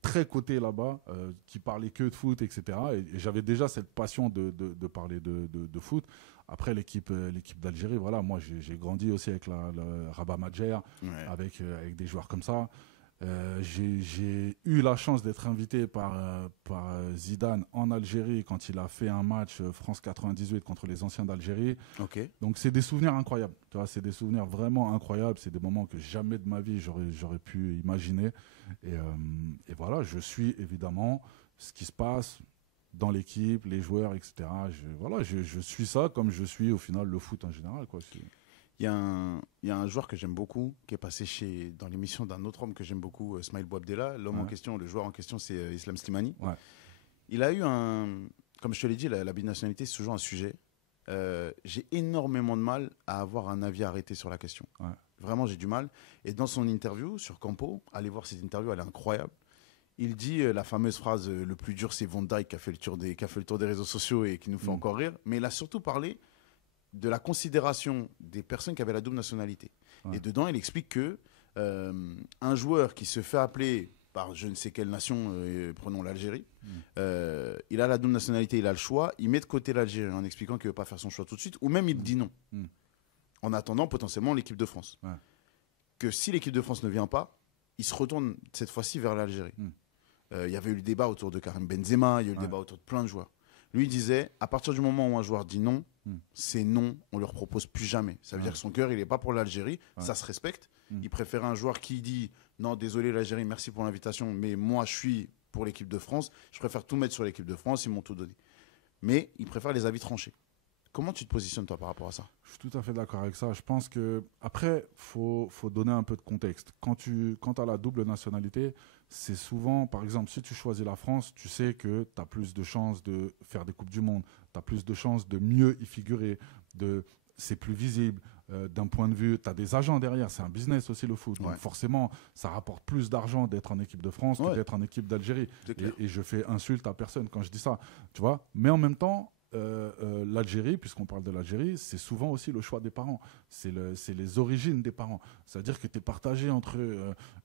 très cotées là-bas, qui parlaient que de foot, etc. Et j'avais déjà cette passion de parler de foot. Après, l'équipe d'Algérie, voilà, moi, j'ai grandi aussi avec le Rabat Madjer, Ouais. avec des joueurs comme ça. J'ai eu la chance d'être invité par Zidane en Algérie quand il a fait un match France 98 contre les anciens d'Algérie. Ok. Donc c'est des souvenirs incroyables. Tu vois, c'est des souvenirs vraiment incroyables. C'est des moments que jamais de ma vie j'aurais pu imaginer. Et voilà, je suis évidemment ce qui se passe dans l'équipe, les joueurs, etc. Je suis ça comme je suis au final le foot en général, quoi. Il y a un joueur que j'aime beaucoup qui est passé dans l'émission d'un autre homme que j'aime beaucoup, Smaïl Bouabdella. L'homme en question, le joueur en question, c'est Islam Slimani. Ouais. Il a eu comme je te l'ai dit, la binationalité, c'est toujours un sujet. J'ai énormément de mal à avoir un avis arrêté sur la question. Ouais. Vraiment, j'ai du mal. Et dans son interview sur Campo, allez voir cette interview, elle est incroyable. Il dit la fameuse phrase le plus dur, c'est Van Dijk qui a fait le tour des réseaux sociaux et qui nous fait encore rire. Mais il a surtout parlé de la considération des personnes qui avaient la double nationalité. Ouais. Et dedans, il explique que un joueur qui se fait appeler par je ne sais quelle nation, prenons l'Algérie, il a la double nationalité, il a le choix, il met de côté l'Algérie en expliquant qu'il ne veut pas faire son choix tout de suite, ou même il dit non, en attendant potentiellement l'équipe de France. Ouais. Que si l'équipe de France ne vient pas, il se retourne cette fois-ci vers l'Algérie. Il y avait eu le débat autour de Karim Benzema, il y a eu le débat autour de plein de joueurs. Lui, il disait, à partir du moment où un joueur dit non, c'est non, on ne leur propose plus jamais. Ça veut dire que son cœur, il n'est pas pour l'Algérie, ça se respecte. Il préfère un joueur qui dit, non, désolé l'Algérie, merci pour l'invitation, mais moi, je suis pour l'équipe de France, je préfère tout mettre sur l'équipe de France, ils m'ont tout donné. Mais il préfère les avis tranchés. Comment tu te positionnes, toi, par rapport à ça? Je suis tout à fait d'accord avec ça. Je pense que après, faut donner un peu de contexte. Quand tu as la double nationalité, c'est souvent, par exemple, si tu choisis la France, tu sais que tu as plus de chances de faire des Coupes du Monde, tu as plus de chances de mieux y figurer, c'est plus visible. D'un point de vue, tu as des agents derrière, c'est un business aussi le foot. Donc forcément, ça rapporte plus d'argent d'être en équipe de France que d'être en équipe d'Algérie. Et je fais insulte à personne quand je dis ça, tu vois. Mais en même temps, l'Algérie, puisqu'on parle de l'Algérie, c'est souvent aussi le choix des parents. C'est les origines des parents. C'est-à-dire que tu es partagé entre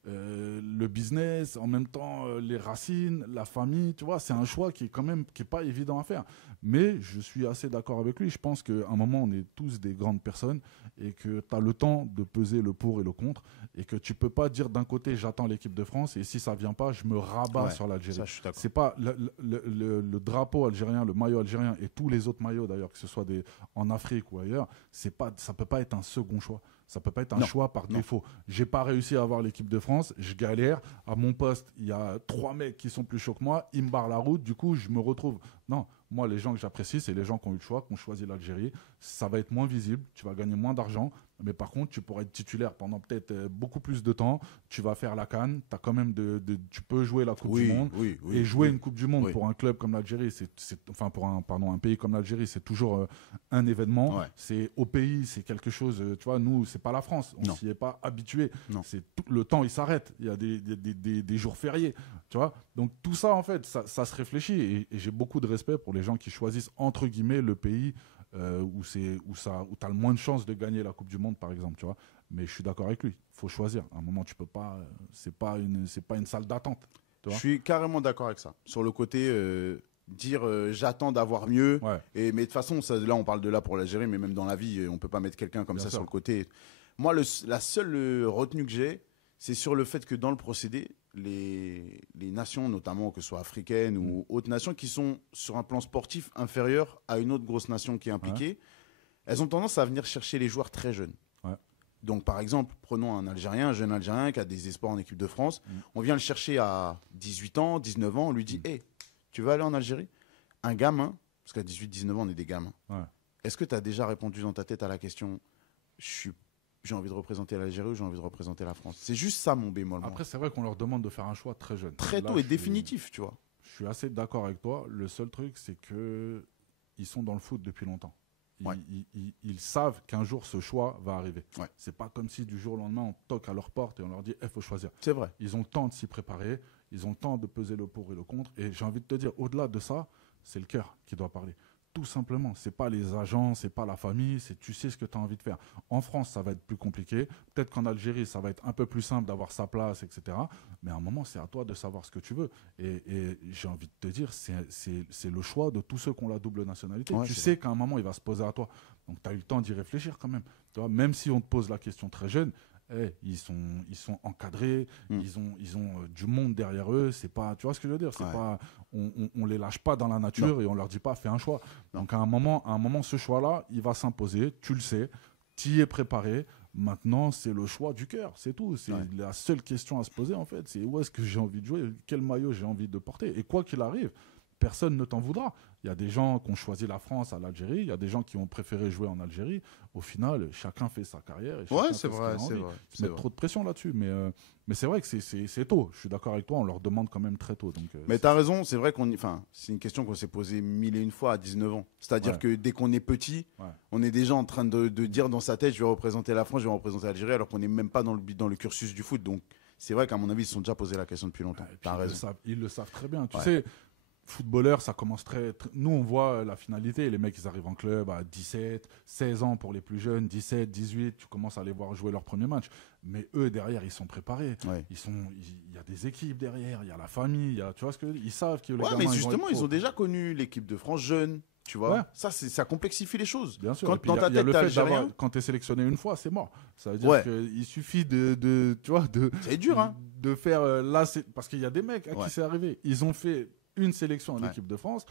le business, en même temps les racines, la famille. Tu vois, c'est un choix qui est pas évident à faire. Mais je suis assez d'accord avec lui. Je pense qu'à un moment, on est tous des grandes personnes et que tu as le temps de peser le pour et le contre et que tu peux pas dire d'un côté j'attends l'équipe de France et si ça vient pas, je me rabats sur l'Algérie. C'est pas le drapeau algérien, le maillot algérien et tous les autres maillots d'ailleurs, que ce soit en Afrique ou ailleurs, ça peut pas être un second choix. Ça peut pas être un choix par défaut. J'ai pas réussi à avoir l'équipe de France, je galère. À mon poste, il y a 3 mecs qui sont plus chauds que moi, ils me barrent la route, du coup, je me retrouve. Non, moi, les gens que j'apprécie, c'est les gens qui ont eu le choix, qui ont choisi l'Algérie. Ça va être moins visible, tu vas gagner moins d'argent, mais par contre, tu pourras être titulaire pendant peut-être beaucoup plus de temps. Tu vas faire la CAN, t'as quand même tu peux jouer la Coupe du Monde et jouer une Coupe du Monde pour un club comme l'Algérie, pour un pays comme l'Algérie, c'est toujours un événement. Ouais. C'est au pays, c'est quelque chose. Tu vois, nous, c'est pas la France, on s'y est pas habitué. Le temps, il s'arrête. Il y a des jours fériés, tu vois. Donc tout ça, en fait, ça se réfléchit et j'ai beaucoup de respect pour les gens qui choisissent entre guillemets le pays où tu as le moins de chances de gagner la Coupe du Monde, par exemple, tu vois. Mais je suis d'accord avec lui. Il faut choisir. À un moment, tu peux pas. C'est pas une salle d'attente. Je suis carrément d'accord avec ça. Sur le côté dire j'attends d'avoir mieux. Ouais. Mais de toute façon, là, on parle de là pour l'Algérie, mais même dans la vie, on peut pas mettre quelqu'un comme ça sur le côté. Moi, la seule retenue que j'ai, c'est sur le fait que dans le procédé, les nations, notamment que ce soit africaines ou autres nations, qui sont sur un plan sportif inférieur à une autre grosse nation qui est impliquée, elles ont tendance à venir chercher les joueurs très jeunes. Ouais. Donc, par exemple, prenons un jeune Algérien qui a des espoirs en équipe de France. On vient le chercher à 18 ans, 19 ans. On lui dit hey, tu veux aller en Algérie? Un gamin, parce qu'à 18-19 ans, on est des gamins. Ouais. Est-ce que tu as déjà répondu dans ta tête à la question j'ai envie de représenter l'Algérie ou j'ai envie de représenter la France? C'est juste ça mon bémol. Après, c'est vrai qu'on leur demande de faire un choix très jeune. Très tôt et définitif, tu vois. Je suis assez d'accord avec toi. Le seul truc, c'est qu'ils sont dans le foot depuis longtemps. Ouais. Ils savent qu'un jour ce choix va arriver. Ouais. C'est pas comme si du jour au lendemain on toque à leur porte et on leur dit faut choisir. C'est vrai. Ils ont le temps de s'y préparer, ils ont le temps de peser le pour et le contre. Et j'ai envie de te dire, au-delà de ça, c'est le cœur qui doit parler. Tout simplement, c'est pas les agents, c'est pas la famille, c'est tu sais ce que tu as envie de faire. En France, ça va être plus compliqué. Peut-être qu'en Algérie, ça va être un peu plus simple d'avoir sa place, etc. Mais à un moment, c'est à toi de savoir ce que tu veux. Et j'ai envie de te dire, c'est le choix de tous ceux qui ont la double nationalité. Ouais, tu sais qu'à un moment, il va se poser à toi. Donc, tu as eu le temps d'y réfléchir quand même. Tu vois, même si on te pose la question très jeune, ils sont encadrés, ils ont du monde derrière eux. C'est pas, tu vois ce que je veux dire, c'est pas, on les lâche pas dans la nature et on leur dit pas fais un choix. Donc à un moment, ce choix-là, il va s'imposer. Tu le sais, tu y es préparé. Maintenant, c'est le choix du cœur, c'est tout. C'est la seule question à se poser en fait. C'est où est-ce que j'ai envie de jouer, quel maillot j'ai envie de porter. Et quoi qu'il arrive, personne ne t'en voudra. Il y a des gens qui ont choisi la France à l'Algérie, il y a des gens qui ont préféré jouer en Algérie. Au final, chacun fait sa carrière. Et chacun c'est vrai, c'est vrai. Ils se mettent trop de pression là-dessus. Mais c'est vrai que c'est tôt. Je suis d'accord avec toi, on leur demande quand même très tôt. Donc, mais tu as raison, c'est vrai c'est une question qu'on s'est posée 1001 fois à 19 ans. C'est-à-dire que dès qu'on est petit, on est déjà en train de dire dans sa tête, je vais représenter la France, je vais représenter l'Algérie, alors qu'on n'est même pas dans le cursus du foot. Donc c'est vrai qu'à mon avis, ils se sont déjà posé la question depuis longtemps. Tu as raison. Ils le savent très bien. Tu sais, footballeur, ça commence très... Nous, on voit la finalité. Les mecs, ils arrivent en club à 17, 16 ans pour les plus jeunes, 17, 18. Tu commences à les voir jouer leur premier match. Mais eux, derrière, ils sont préparés. Ouais. Il y a des équipes derrière, il y a la famille. Tu vois ce que je veux dire ? Ils savent que les gamins, mais justement, ils ont déjà connu l'équipe de France jeune. Tu vois, ça complexie les choses. Bien sûr. Quand dans ta tête, t'es algérien, quand t'es sélectionné une fois, c'est mort. Ça veut dire qu'il suffit tu vois, c'est dur, hein. De faire parce qu'il y a des mecs à qui c'est arrivé. Ils ont fait une sélection en équipe de France.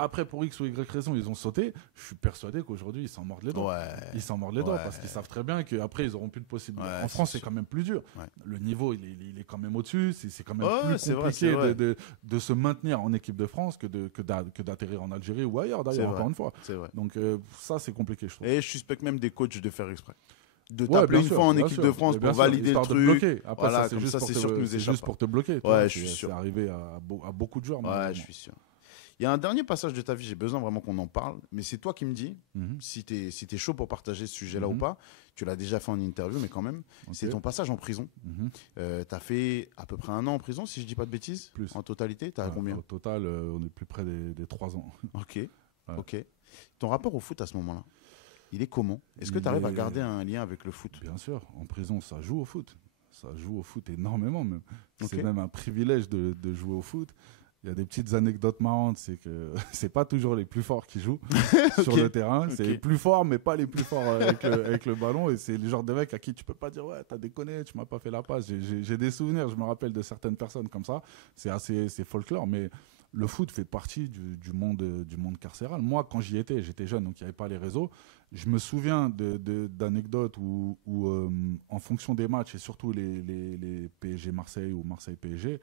Après, pour X ou Y raison, ils ont sauté. Je suis persuadé qu'aujourd'hui, ils s'en mordent les doigts. Ils s'en mordent les doigts parce qu'ils savent très bien qu'après, ils n'auront plus de possibilité. En France, c'est quand même plus dur. Le niveau, il est quand même au-dessus. C'est quand même plus compliqué de se maintenir en équipe de France que d'atterrir en Algérie ou ailleurs, d'ailleurs, encore une fois. Donc, ça, c'est compliqué, je trouve. Et je suspecte même des coachs de faire exprès. De t'appeler une fois en équipe de France pour valider le truc. Après, ça, c'est sûr que nous échappe. C'est juste pour te bloquer. Ouais, je suis sûr. C'est arrivé à beaucoup de joueurs. Ouais, je suis sûr. Il y a un dernier passage de ta vie, j'ai besoin vraiment qu'on en parle, mais c'est toi qui me dis si t'es chaud pour partager ce sujet-là ou pas. Tu l'as déjà fait en interview, mais quand même. C'est ton passage en prison. T'as fait à peu près 1 an en prison, si je dis pas de bêtises. Plus. En totalité, t'as combien ? Au total, on est plus près des 3 ans. Ok. Ton rapport au foot à ce moment-là, il est comment ? Est-ce que tu arrives à garder un lien avec le foot ? Bien sûr, en prison, ça joue au foot. Ça joue au foot énormément même. C'est même un privilège de jouer au foot. Il y a des petites anecdotes marrantes, c'est que c'est pas toujours les plus forts qui jouent sur le terrain. C'est les plus forts, mais pas les plus forts avec le ballon. Et c'est le genre de mec à qui tu peux pas dire ouais, t'as déconné, tu m'as pas fait la passe. J'ai des souvenirs, je me rappelle de certaines personnes comme ça. C'est folklore, mais le foot fait partie du monde carcéral. Moi, quand j'y étais, j'étais jeune, donc il n'y avait pas les réseaux. Je me souviens d'anecdotes où en fonction des matchs, et surtout les PSG Marseille ou Marseille PSG,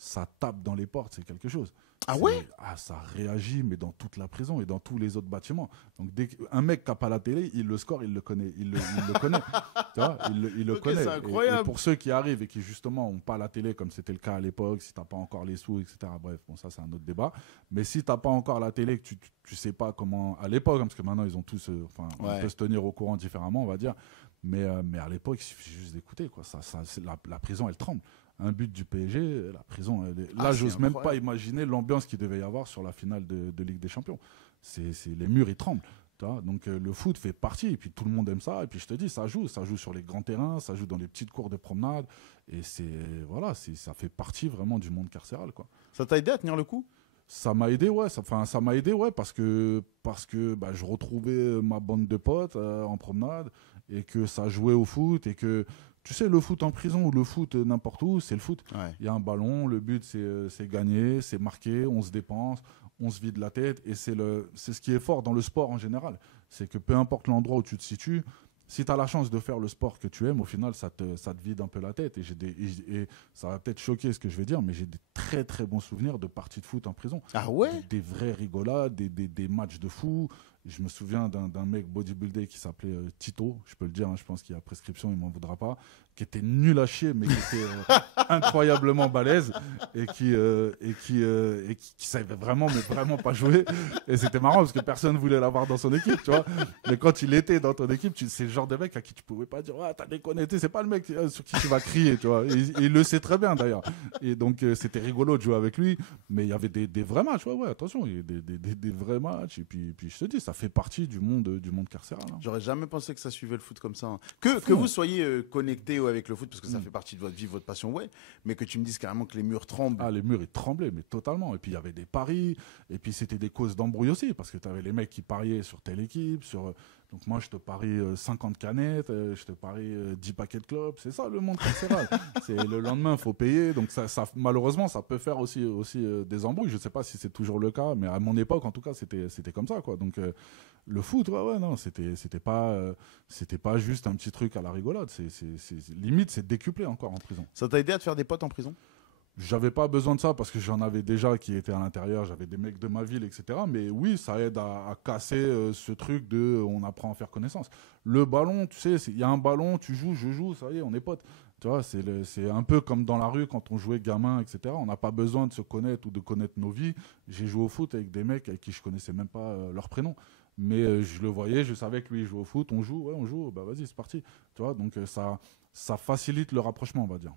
ça tape dans les portes, c'est quelque chose. Ah ouais ? Ça réagit, mais dans toute la prison et dans tous les autres bâtiments. Donc, un mec qui n'a pas la télé, il le score, il le connaît. Il le connaît. Tu vois, il le connaît. C'est incroyable. Et pour ceux qui arrivent et qui, justement, n'ont pas la télé, comme c'était le cas à l'époque, si tu n'as pas encore les sous, etc. Bref, bon, ça, c'est un autre débat. Mais si tu n'as pas encore la télé, que tu ne sais pas comment, à l'époque, hein, parce que maintenant, ils ont tous, on peut se tenir au courant différemment, on va dire. Mais à l'époque, il suffit juste d'écouter, quoi. La prison, elle tremble. Un but du PSG, la prison. Là, j'ose même pas imaginer l'ambiance qu'il devait y avoir sur la finale de Ligue des Champions. Les murs, ils tremblent. Donc le foot fait partie, et puis tout le monde aime ça. Et puis je te dis, ça joue sur les grands terrains, ça joue dans les petites cours de promenade. Et ça fait partie vraiment du monde carcéral, quoi. Ça t'a aidé à tenir le coup ? Ça m'a aidé, ouais. Ça m'a aidé, ouais, parce que je retrouvais ma bande de potes en promenade, et que ça jouait au foot, et que tu sais, le foot en prison ou le foot n'importe où, c'est le foot. Il y a un ballon, le but c'est gagner, c'est marquer, on se dépense, on se vide la tête. Et c'est ce qui est fort dans le sport en général. C'est que peu importe l'endroit où tu te situes, si tu as la chance de faire le sport que tu aimes, au final, ça te vide un peu la tête. Et ça va peut-être choquer ce que je vais dire, mais j'ai des très très bons souvenirs de parties de foot en prison. Ah ouais ? Des vraies rigolades, des matchs de fou. Je me souviens d'un mec bodybuildé qui s'appelait Tito, je peux le dire, hein, je pense qu'il y a prescription, il m'en voudra pas, qui était nul à chier, mais qui était incroyablement balèze et qui savait vraiment, mais vraiment pas jouer. Et c'était marrant parce que personne voulait l'avoir dans son équipe, tu vois. Mais quand il était dans ton équipe, c'est le genre de mec à qui tu pouvais pas dire, ah, t'as déconné, c'est pas le mec sur qui tu vas crier, tu vois. Et il le sait très bien d'ailleurs. Et donc c'était rigolo de jouer avec lui, mais il y avait des vrais matchs, ouais, attention, il y a des vrais matchs. Et puis je te dis, ça fait partie du monde carcéral. Hein. J'aurais jamais pensé que ça suivait le foot comme ça. Hein. Que vous soyez connecté avec le foot, parce que ça fait partie de votre vie, votre passion, ouais, mais que tu me dises carrément que les murs tremblent. Ah, les murs, ils tremblaient, mais totalement. Et puis, il y avait des paris, et puis c'était des causes d'embrouille aussi, parce que tu avais les mecs qui pariaient sur telle équipe, donc moi, je te parie 50 canettes, je te parie 10 paquets de clopes, c'est ça le monde carcéral. Le lendemain, il faut payer, donc malheureusement, ça peut faire aussi des embrouilles. Je ne sais pas si c'est toujours le cas, mais à mon époque, en tout cas, c'était comme ça, quoi. Donc, le foot, non, c'était pas juste un petit truc à la rigolade. Limite, c'est décuplé encore en prison. Ça t'a aidé à te faire des potes en prison? J'avais pas besoin de ça parce que j'en avais déjà qui étaient à l'intérieur, j'avais des mecs de ma ville, etc. Mais oui, ça aide à casser ce truc de on apprend à faire connaissance. Le ballon, tu sais, il y a un ballon, tu joues, je joue, ça y est, on est potes. Tu vois, c'est un peu comme dans la rue quand on jouait gamin, etc. On n'a pas besoin de se connaître ou de connaître nos vies. J'ai joué au foot avec des mecs avec qui je connaissais même pas leur prénom. Mais je le voyais, je savais que lui il joue au foot, on joue, bah vas-y, c'est parti. Tu vois, donc ça facilite le rapprochement, on va dire.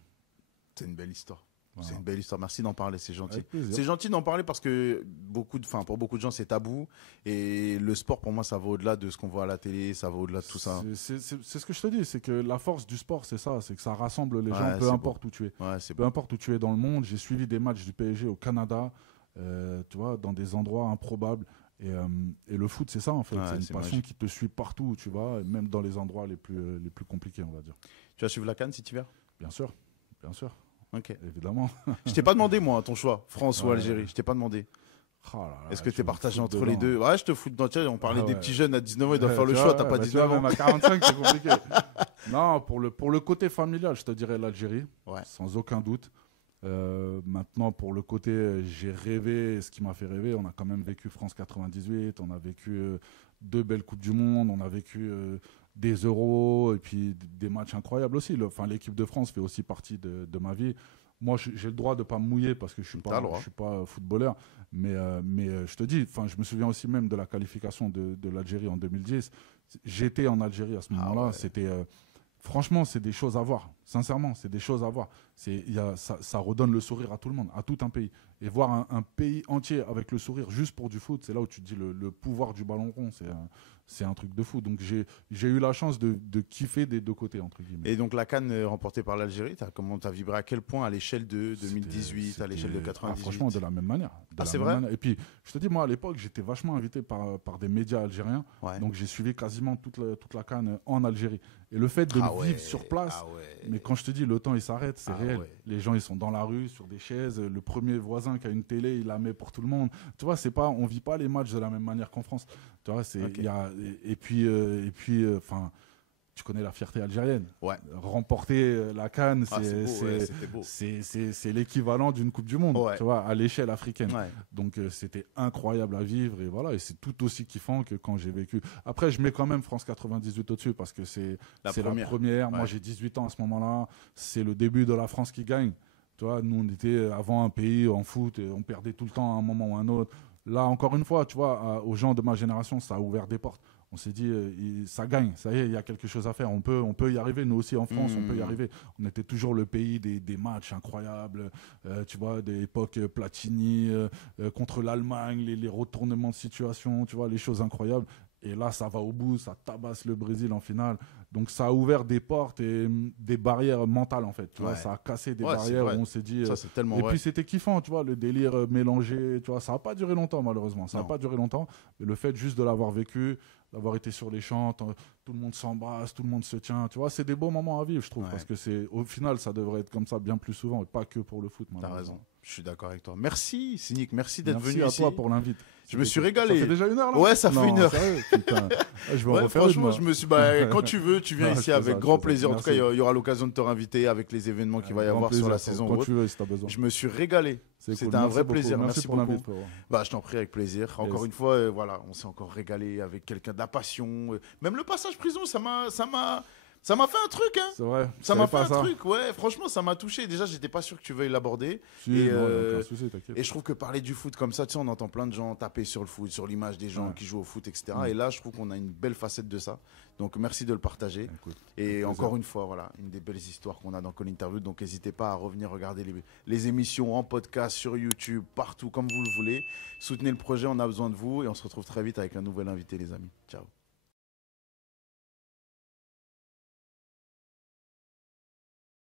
C'est une belle histoire. Voilà. C'est une belle histoire. Merci d'en parler, c'est gentil. C'est gentil d'en parler parce que pour beaucoup de gens, c'est tabou. Et le sport, pour moi, ça va au-delà de ce qu'on voit à la télé, ça va au-delà de tout ça. C'est ce que je te dis, c'est que la force du sport, c'est ça, c'est que ça rassemble les gens, peu importe où tu es. Ouais, peu importe où tu es dans le monde. J'ai suivi des matchs du PSG au Canada, tu vois, dans des endroits improbables. Et le foot, c'est ça, en fait. C'est une passion magique qui te suit partout où tu vas, même dans les endroits les plus compliqués, on va dire. Tu vas suivre la CAN cet hiver? Bien sûr, bien sûr. Ok. Évidemment. Je t'ai pas demandé, moi, ton choix, France ou Algérie. Je t'ai pas demandé. Oh là là, est-ce que tu es partagé entre les deux? Ouais, je te fous dedans. Tiens, on parlait des petits jeunes à 19 ans, ils doivent faire le choix. T'as pas 19 ans. Même à 45, c'est compliqué. Non, pour le côté familial, je te dirais l'Algérie, sans aucun doute. Maintenant, pour le côté, j'ai rêvé, ce qui m'a fait rêver, on a quand même vécu France 98, on a vécu 2 belles Coupes du Monde, on a vécu des euros et puis des matchs incroyables aussi. L'équipe de France fait aussi partie de ma vie. Moi, j'ai le droit de ne pas me mouiller parce que je ne suis pas footballeur. Mais je te dis, je me souviens aussi même de la qualification de l'Algérie en 2010. J'étais en Algérie à ce moment-là. Ouais. C'était, franchement, c'est des choses à voir. Sincèrement, c'est des choses à voir. Ça redonne le sourire à tout le monde, à tout un pays. Et voir un pays entier avec le sourire juste pour du foot, c'est là où tu te dis le pouvoir du ballon rond. C'est un truc de fou. Donc j'ai eu la chance de kiffer des deux côtés, entre guillemets. Et donc la CAN remportée par l'Algérie, comment t'as vibré à quel point à l'échelle de 2018, à l'échelle de 98? Franchement, de la même manière. C'est vrai. Et puis, je te dis, moi à l'époque, j'étais vachement invité par des médias algériens. Ouais. Donc j'ai suivi quasiment toute la CAN en Algérie. Et le fait de le vivre sur place, mais quand je te dis le temps il s'arrête, c'est réel. Ouais. Les gens ils sont dans la rue, sur des chaises. Le premier voisin qui a une télé, il la met pour tout le monde. Tu vois, on vit pas les matchs de la même manière qu'en France. Tu vois, et puis, tu connais la fierté algérienne. Ouais. Remporter la CAN, c'est l'équivalent d'une Coupe du Monde, tu vois, à l'échelle africaine. Ouais. Donc c'était incroyable à vivre et voilà, et c'est tout aussi kiffant que quand j'ai vécu. Après, je mets quand même France 98 au-dessus parce que c'est la première. Ouais. Moi, j'ai 18 ans à ce moment-là. C'est le début de la France qui gagne. Tu vois, nous, on était avant un pays en foot, et on perdait tout le temps à un moment ou à un autre. Là, encore une fois, tu vois, aux gens de ma génération, ça a ouvert des portes. On s'est dit, ça gagne, ça y est, il y a quelque chose à faire. On peut y arriver, nous aussi en France, on peut y arriver. On était toujours le pays des matchs incroyables, tu vois, des époques Platini contre l'Allemagne, les retournements de situation, tu vois, les choses incroyables. Et là, ça va au bout, ça tabasse le Brésil en finale. Donc, ça a ouvert des portes et des barrières mentales, en fait. Tu vois, ça a cassé des barrières où on s'est dit... Ça, c'est tellement puis, c'était kiffant, tu vois, le délire mélangé. Tu vois, ça n'a pas duré longtemps, malheureusement. Ça n'a pas duré longtemps. Mais le fait juste de l'avoir vécu, d'avoir été sur les champs, tout le monde s'embrasse, tout le monde se tient. Tu vois, c'est des beaux moments à vivre, je trouve. Parce que au final, ça devrait être comme ça bien plus souvent et pas que pour le foot. T'as raison. Je suis d'accord avec toi. Merci, Cynic. Merci d'être Merci venu à ici. toi pour l'invite. Je me suis régalé. Ça fait déjà 1 heure là? Ouais, ça fait Non, 1 heure. Sérieux, putain. Je vais en Ouais, refaire franchement, une, je moi. me suis. Quand tu veux, tu viens Non, ici je fais avec ça, grand je fais ça. plaisir. En tout cas, il Merci. y aura l'occasion de te réinviter avec les événements qu'il va y Grand avoir sur plaisir, la saison. Quand haute. tu veux, si t'as besoin. Je me suis régalé. C'est C'était cool. un Merci vrai beaucoup. plaisir. Merci pour beaucoup. l'invite, frérot. Bah, je t'en prie, avec plaisir. Encore Yes. une fois, voilà, on s'est encore régalé avec quelqu'un de la passion. Même le passage prison, ça m'a fait un truc, hein. C'est vrai. Ça je m'a savais fait pas un ça. truc, ouais, franchement, ça m'a touché. Déjà, j'étais pas sûr que tu veuilles l'aborder. Si, Et, non, y a aucun souci, t'inquiète. Et je trouve que parler du foot comme ça, tu sais, on entend plein de gens taper sur le foot, sur l'image des gens Ouais. qui jouent au foot, etc. Et là, je trouve qu'on a une belle facette de ça. Donc, merci de le partager. Écoute, Et avec encore plaisir. une fois, voilà, une des belles histoires qu'on a dans Call Interview. Donc, n'hésitez pas à revenir regarder les émissions en podcast, sur YouTube, partout, comme vous le voulez. Soutenez le projet, on a besoin de vous. Et on se retrouve très vite avec un nouvel invité, les amis. Ciao.